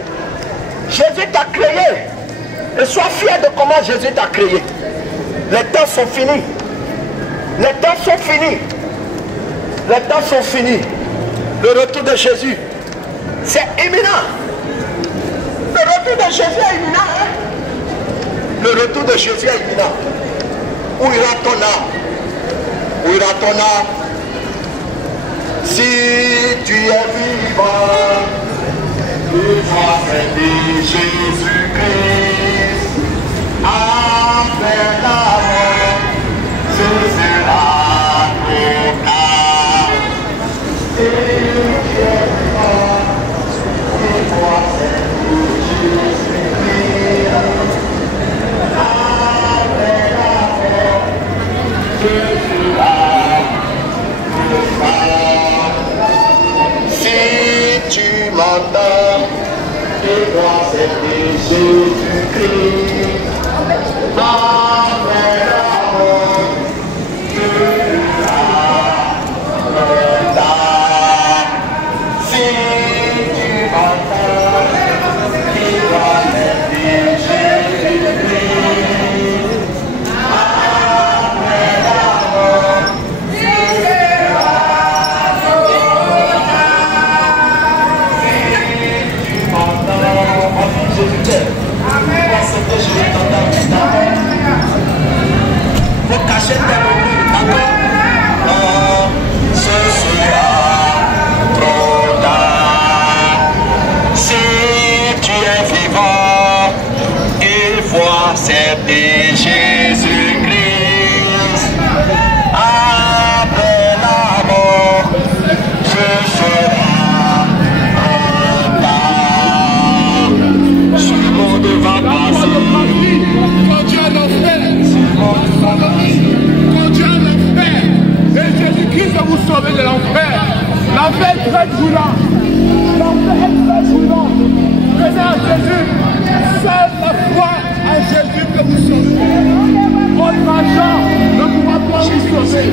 Jésus t'a créé. Et sois fier de comment Jésus t'a créé. Les temps sont finis. Les temps sont finis. Les temps sont finis. Le retour de Jésus, c'est imminent. Le retour de Jésus est imminent. Hein? Le retour de Jésus est imminent. Où ira ton âme? Où ira ton âme? Si tu es vivant, tu vas aimer Jésus-Christ. Après la mort, ce sera ton âme. Si tu es vivant, tu vas aimer Jésus-Christ. Après la mort, ce sera ton âme. Si tu m'entends, tu dois aimer Jésus-Christ. Après la mort, tu seras ton âme. Si tu m'entends, tu dois aimer Jésus-Christ. Après la mort, tu seras ton âme. Si tu m'entends, Jésus t'aime. Faut cacher tes revenus, d'accord? Non, ce sera trop tard. Si tu es vivant, il faut accepter Jésus-Christ. Après la mort, ce sera trop tard. Ce monde va passer. Quand Dieu l'a fait, quand Dieu l'a fait, et Jésus-Christ va vous sauver de l'enfer. L'enfer est très brûlant. L'enfer est très brûlant. Venez à Jésus. Seule la foi à Jésus peut vous sauver. Votre argent ne pourra pas vous sauver.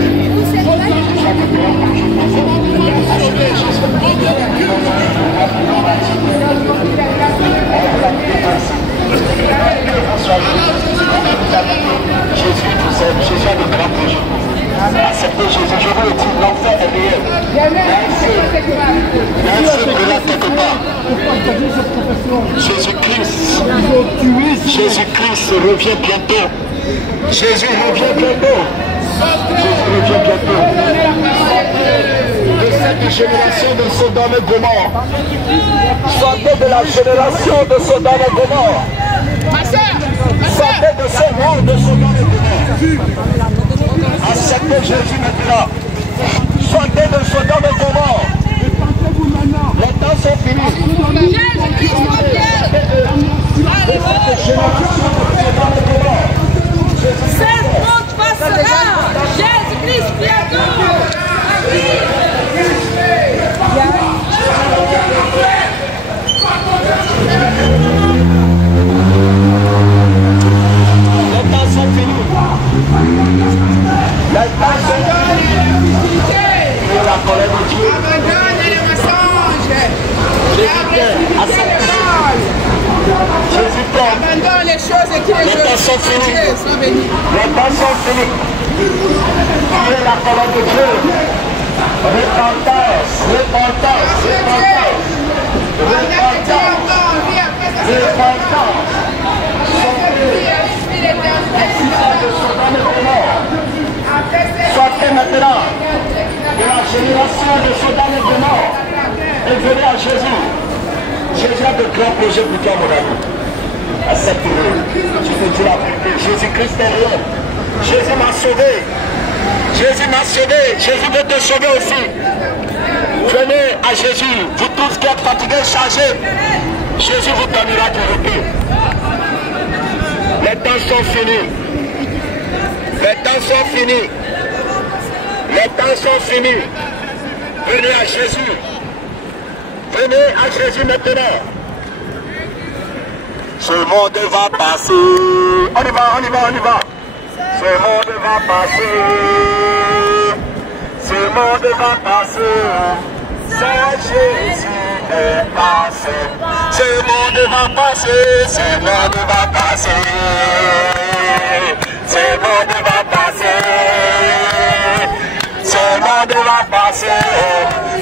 Votre argent ne pourra pas vous sauver. Jésus nous aime, Jésus a de grands projets. Acceptez Jésus, je vous le dis, l'enfer est réel. Il y a un feu brûlant quelque part. Jésus-Christ revient bientôt. Jésus revient bientôt. Jésus revient bientôt. De cette génération de Sodome et Gomorrhe. Sortez de la génération de Sodome et Gomorrhe. Sortez de ce monde de Sodome et Gomorrhe. Acceptez Jésus maintenant. Sortez de Sodome et Gomorrhe. Les temps sont finis. Jésus-Christ revient. Cette monde passera. Jésus-Christ bientôt. Les temps sont finis. Les temps sont finis. La colère de Dieu. Abandonne les mensonges. Jésus t'aime. Abandonne les choses qui les temps sont finis. Les temps sont finis. Tu es la colère de Dieu. Repentance, repentance, repentance. Repentance. Repentance. Sortez maintenant de la génération de Sodome et Gomorrhe et venez à Jésus. Jésus a de grands projets pour toi, mon ami. Accepte-le. Je te dis la vérité. Jésus-Christ est réel. Jésus m'a sauvé. Jésus m'a sauvé. Jésus veut te sauver aussi. Venez à Jésus. Vous tous qui êtes fatigués, chargés, Jésus vous donnera du repos. Les temps sont finis. Les temps sont finis. Les temps sont finis. Venez à Jésus. Venez à Jésus maintenant. Ce monde va passer. On y va, on y va, on y va. Ce monde va passer. Ce monde va passer. C'est Jésus est passé. Ce monde va passer. Ce monde va passer. Ce monde va passer. Ce monde va passer.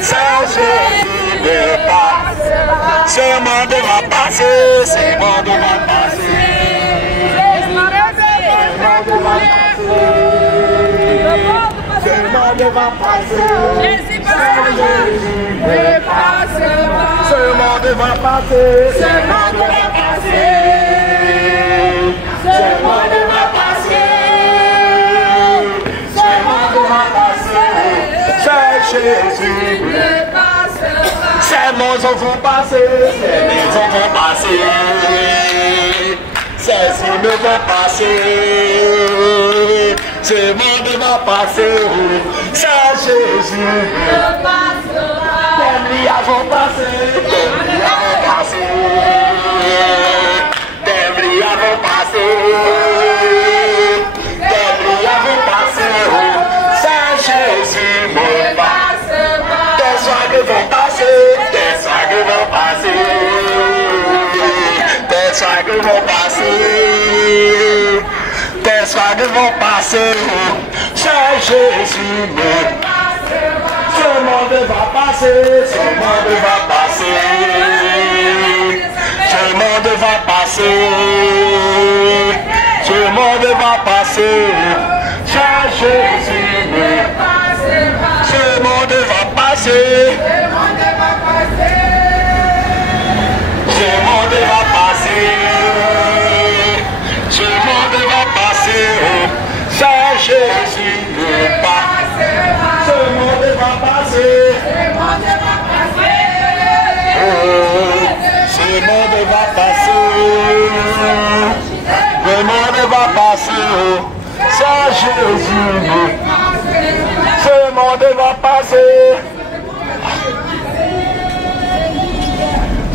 C'est Jésus est passé. Ce monde va passer. Ce monde va passer. Ce monde va passer. Ce monde va passer. Jésus est passé. Ce monde va passer. Ce monde va passer. Ce monde va passer. Ce monde va passer. C'est Jésus. Ces maisons vont passer. Ces maisons vont passer. Ces îles vont passer. Ce monde va passer. C'est Jésus. Des milliards vont passer. Des milliards vont passer. Des milliards vont passer. Des milliards vont passer. C'est Jésus me passe. Des soirées vont passer. Des soirées vont passer. Des soirées vont passer. Des soirées vont passer. C'est Jésus me passe. Ce monde va passer. Ce monde va passer. Ce monde va passer. Ce monde va passer. C'est Jésus me passe. Ce monde va passer. Ce monde va passer. Ce monde va passer. C'est Jésus me passe. Ce monde va passer. Ce monde va passer. Le monde va passer. C'est Jésus me passe. Ce monde va passer.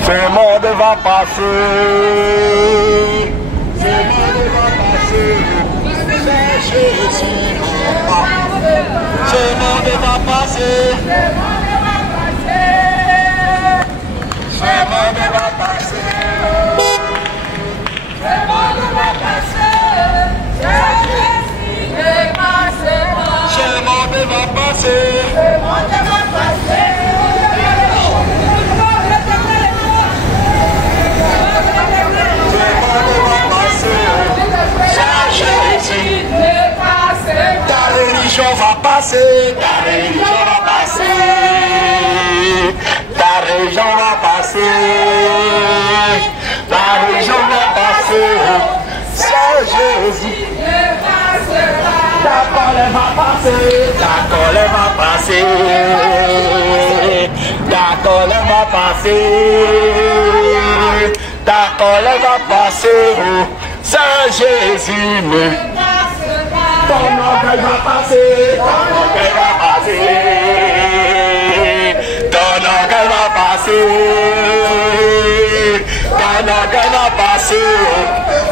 Ce monde va passer. Ce monde va passer. C'est Jésus me passe. Ce monde va passer. Ce monde va passer. Ce monde va passer. C'est Jésus me passe. Ce monde va passer. Ce monde va passer. Ta religion va passer, ta religion va passer, ta religion va passer, ta religion va passer, c'est Jésus. Ta colère va passer, ta colère va passer, ta colère va passer, ta colère va passer, c'est Jésus. Ton orgueil va passer, ton orgueil va passer, ton orgueil va passer, ton orgueil va passer.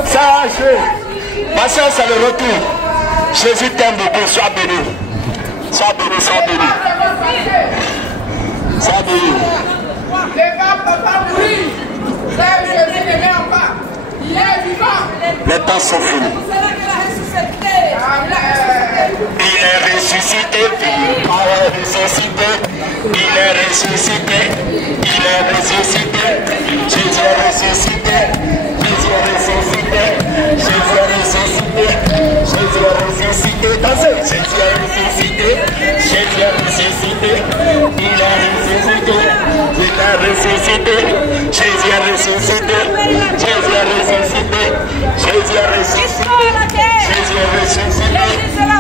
Ça, ma soeur, c'est le retour. Jésus t'aime beaucoup, sois béni. Sois béni, sois béni. Sois béni. Les femmes ne peuvent pas mourir. Jésus ne meurt pas. Il est vivant. Les temps sont finis. Il est ressuscité, il est ressuscité, il est ressuscité, il est ressuscité, Jésus est ressuscité, Jésus est ressuscité, Jésus est ressuscité, Jésus est ressuscité, dansez, Jésus est ressuscité, Jésus est ressuscité, il est ressuscité, il est ressuscité, Jésus est ressuscité, Jésus est ressuscité, Jésus est ressuscité, Jésus est ressuscité. Jésus est ressuscité,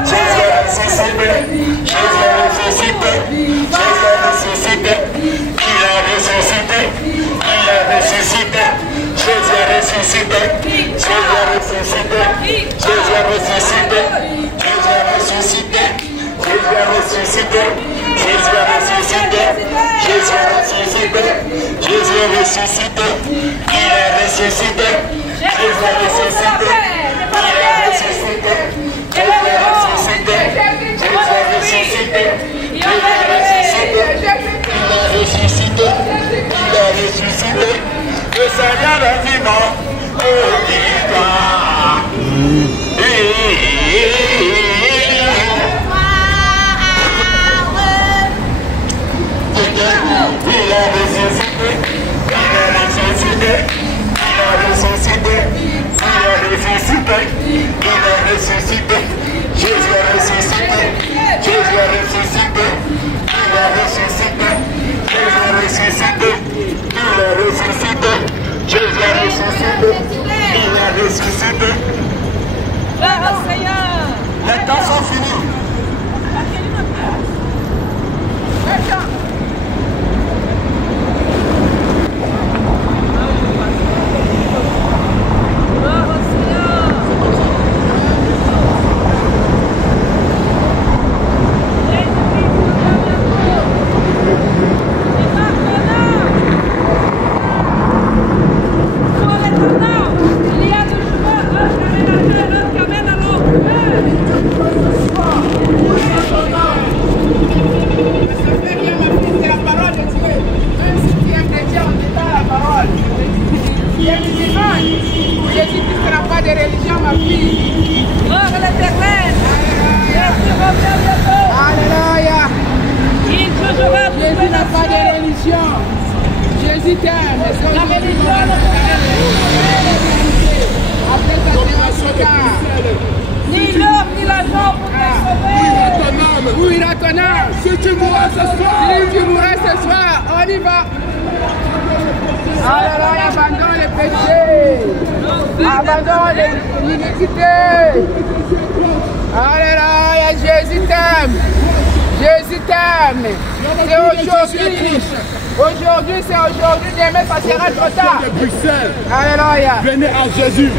Jésus est ressuscité, Jésus est ressuscité, il est ressuscité, il est ressuscité, Jésus est ressuscité, Jésus est ressuscité, Jésus est ressuscité, est ressuscité. Il est ressuscité. Jésus est ressuscité. Il est ressuscité. Jésus est ressuscité. Jésus est ressuscité. Il est ressuscité. Il est ressuscité. Il est ressuscité. Le Seigneur est vivant. Oh, victoire. Il est ressuscité, il est ressuscité, il est ressuscité, il est ressuscité, il est ressuscité, Jésus est ressuscité, Jésus est ressuscité, il est ressuscité, Jésus est ressuscité, il est ressuscité, Jésus est ressuscité, il est ressuscité. Les temps sont finis. Aujourd'hui, c'est aujourd'hui, demain, ça sera trop tard. Alléluia. Venez à Jésus.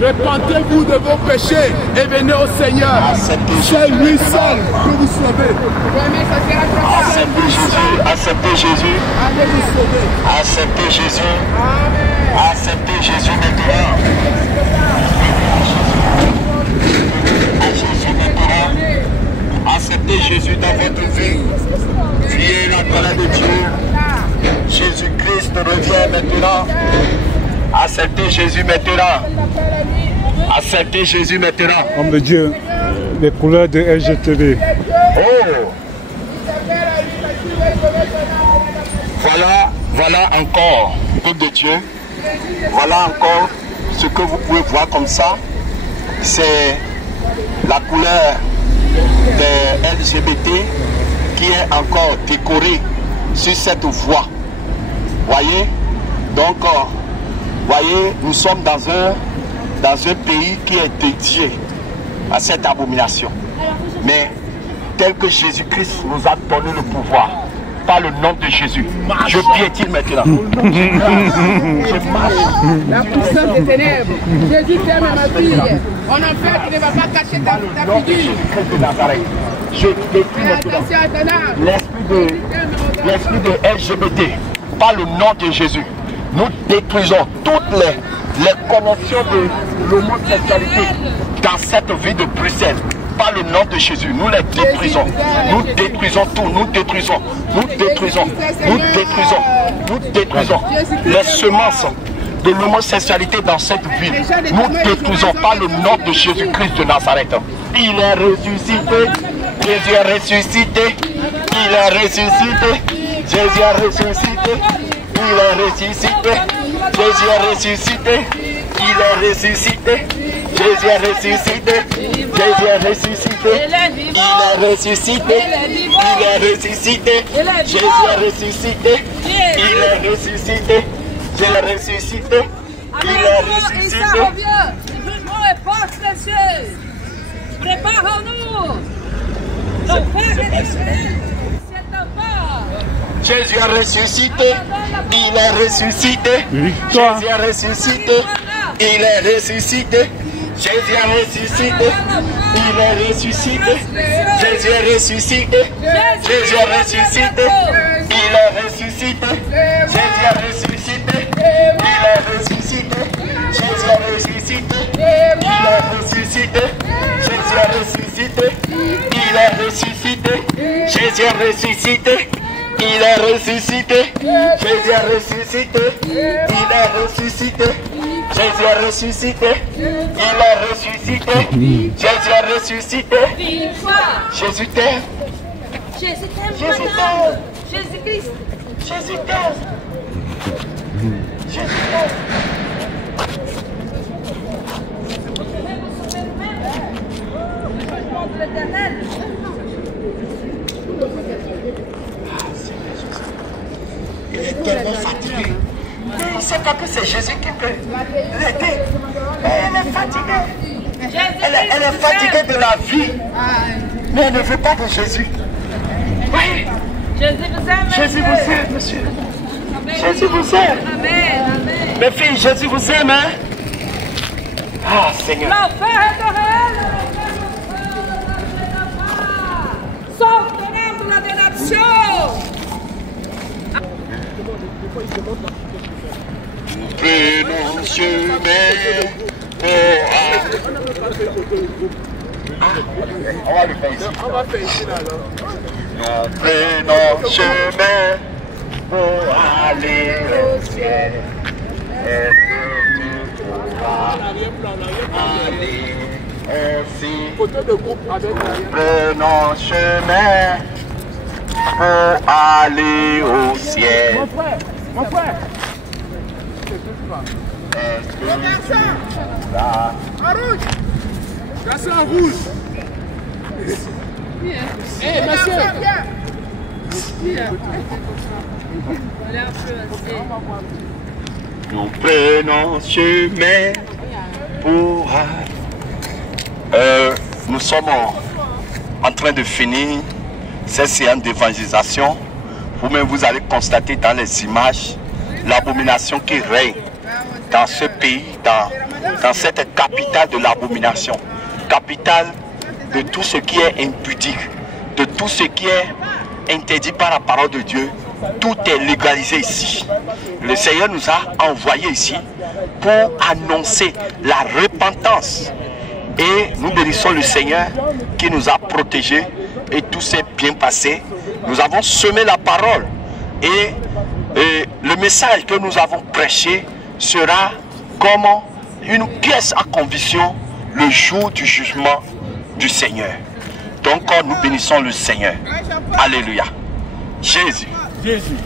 Repentez-vous de vos péchés et venez au Seigneur. C'est lui seul que vous sauvez. Demain, ça sera trop tard. Acceptez Jésus. Acceptez Jésus. Acceptez Jésus maintenant. Acceptez Jésus dans votre vie. Priez la colère de Dieu. Jésus-Christ revient maintenant. Acceptez Jésus maintenant. Acceptez Jésus maintenant. Homme de Dieu, les couleurs de LGTB. Oh! Voilà encore, peuple de Dieu. Voilà encore ce que vous pouvez voir comme ça. C'est la couleur des LGBT qui est encore décorée sur cette voie. Voyez? Donc, voyez, nous sommes dans un pays qui est dédié à cette abomination. Mais tel que Jésus-Christ nous a donné le pouvoir, par le nom de Jésus, je piétine maintenant. Je marche. La puissance des ténèbres. Jésus t'aime, ma fille. En enfer, tu ne vas pas cacher ta figure. Je détruis maintenant l'esprit de LGBT. Par le nom de Jésus, nous détruisons toutes les connexions de l'homosexualité dans cette ville de Bruxelles. Par le nom de Jésus, nous les détruisons. Nous détruisons tout. Nous détruisons les semences de l'homosexualité dans cette ville. Nous détruisons par le nom de Jésus-Christ de Nazareth. Il est ressuscité. Jésus est ressuscité. Il est ressuscité. Jésus est ressuscité. Il est ressuscité. Jésus est ressuscité. Il est ressuscité. Jésus est ressuscité. Jésus est ressuscité. Il est ressuscité. Il est ressuscité. Jésus est ressuscité. Il est ressuscité. Jésus est ressuscité. Il est ressuscité. Le jugement est proche, messieurs. Préparons-nous. Jésus est ressuscité. Il est ressuscité. Jésus est ressuscité. Il est ressuscité. Jésus est ressuscité. Il est ressuscité. Jésus est ressuscité. Jésus est ressuscité. Il Il est ressuscité. Jésus est ressuscité. Il est ressuscité. Jésus est ressuscité. Il est ressuscité. Jésus est ressuscité. Il est ressuscité. Jésus est ressuscité. Il est ressuscité. Jésus est ressuscité. Il est ressuscité. Jésus est ressuscité. Il est ressuscité. Jésus est ressuscité. Jésus t'aime. Jésus t'aime. Jésus t'aime. Jésus-Christ. Jésus t'aime. Jésus t'aime. Il est tellement fatigué. Il ne sait pas que c'est Jésus qui peut l'aider. Elle est fatiguée. Elle est fatiguée de la vie. Mais elle ne veut pas de Jésus. Oui. Jésus vous aime. Jésus vous aime, monsieur. Jésus vous aime. Amen. Mes filles, Jésus vous aime, hein? Ah, Seigneur. L'enfer est réel. Sauve ton âme de la damnation. Prenons chemin on va le faire ici. On va faire ici alors. Nous prenons chemin pour aller au ciel. Et que tu pourras aller aussi. Prenons chemin pour aller au ciel. Mon frère. En rouge. Garçon en rouge. Eh, monsieur. Nous prenons chemin pour nous sommes en train de finir cette séance d'évangélisation. Vous-même, vous allez constater dans les images l'abomination qui règne dans ce pays, dans cette capitale de l'abomination, capitale de tout ce qui est impudique, de tout ce qui est interdit par la parole de Dieu. Tout est légalisé ici. Le Seigneur nous a envoyés ici pour annoncer la repentance. Et nous bénissons le Seigneur qui nous a protégés et tout s'est bien passé. Nous avons semé la parole et le message que nous avons prêché sera comme une pièce à conviction le jour du jugement du Seigneur. Donc nous bénissons le Seigneur. Alléluia. Jésus. Jésus.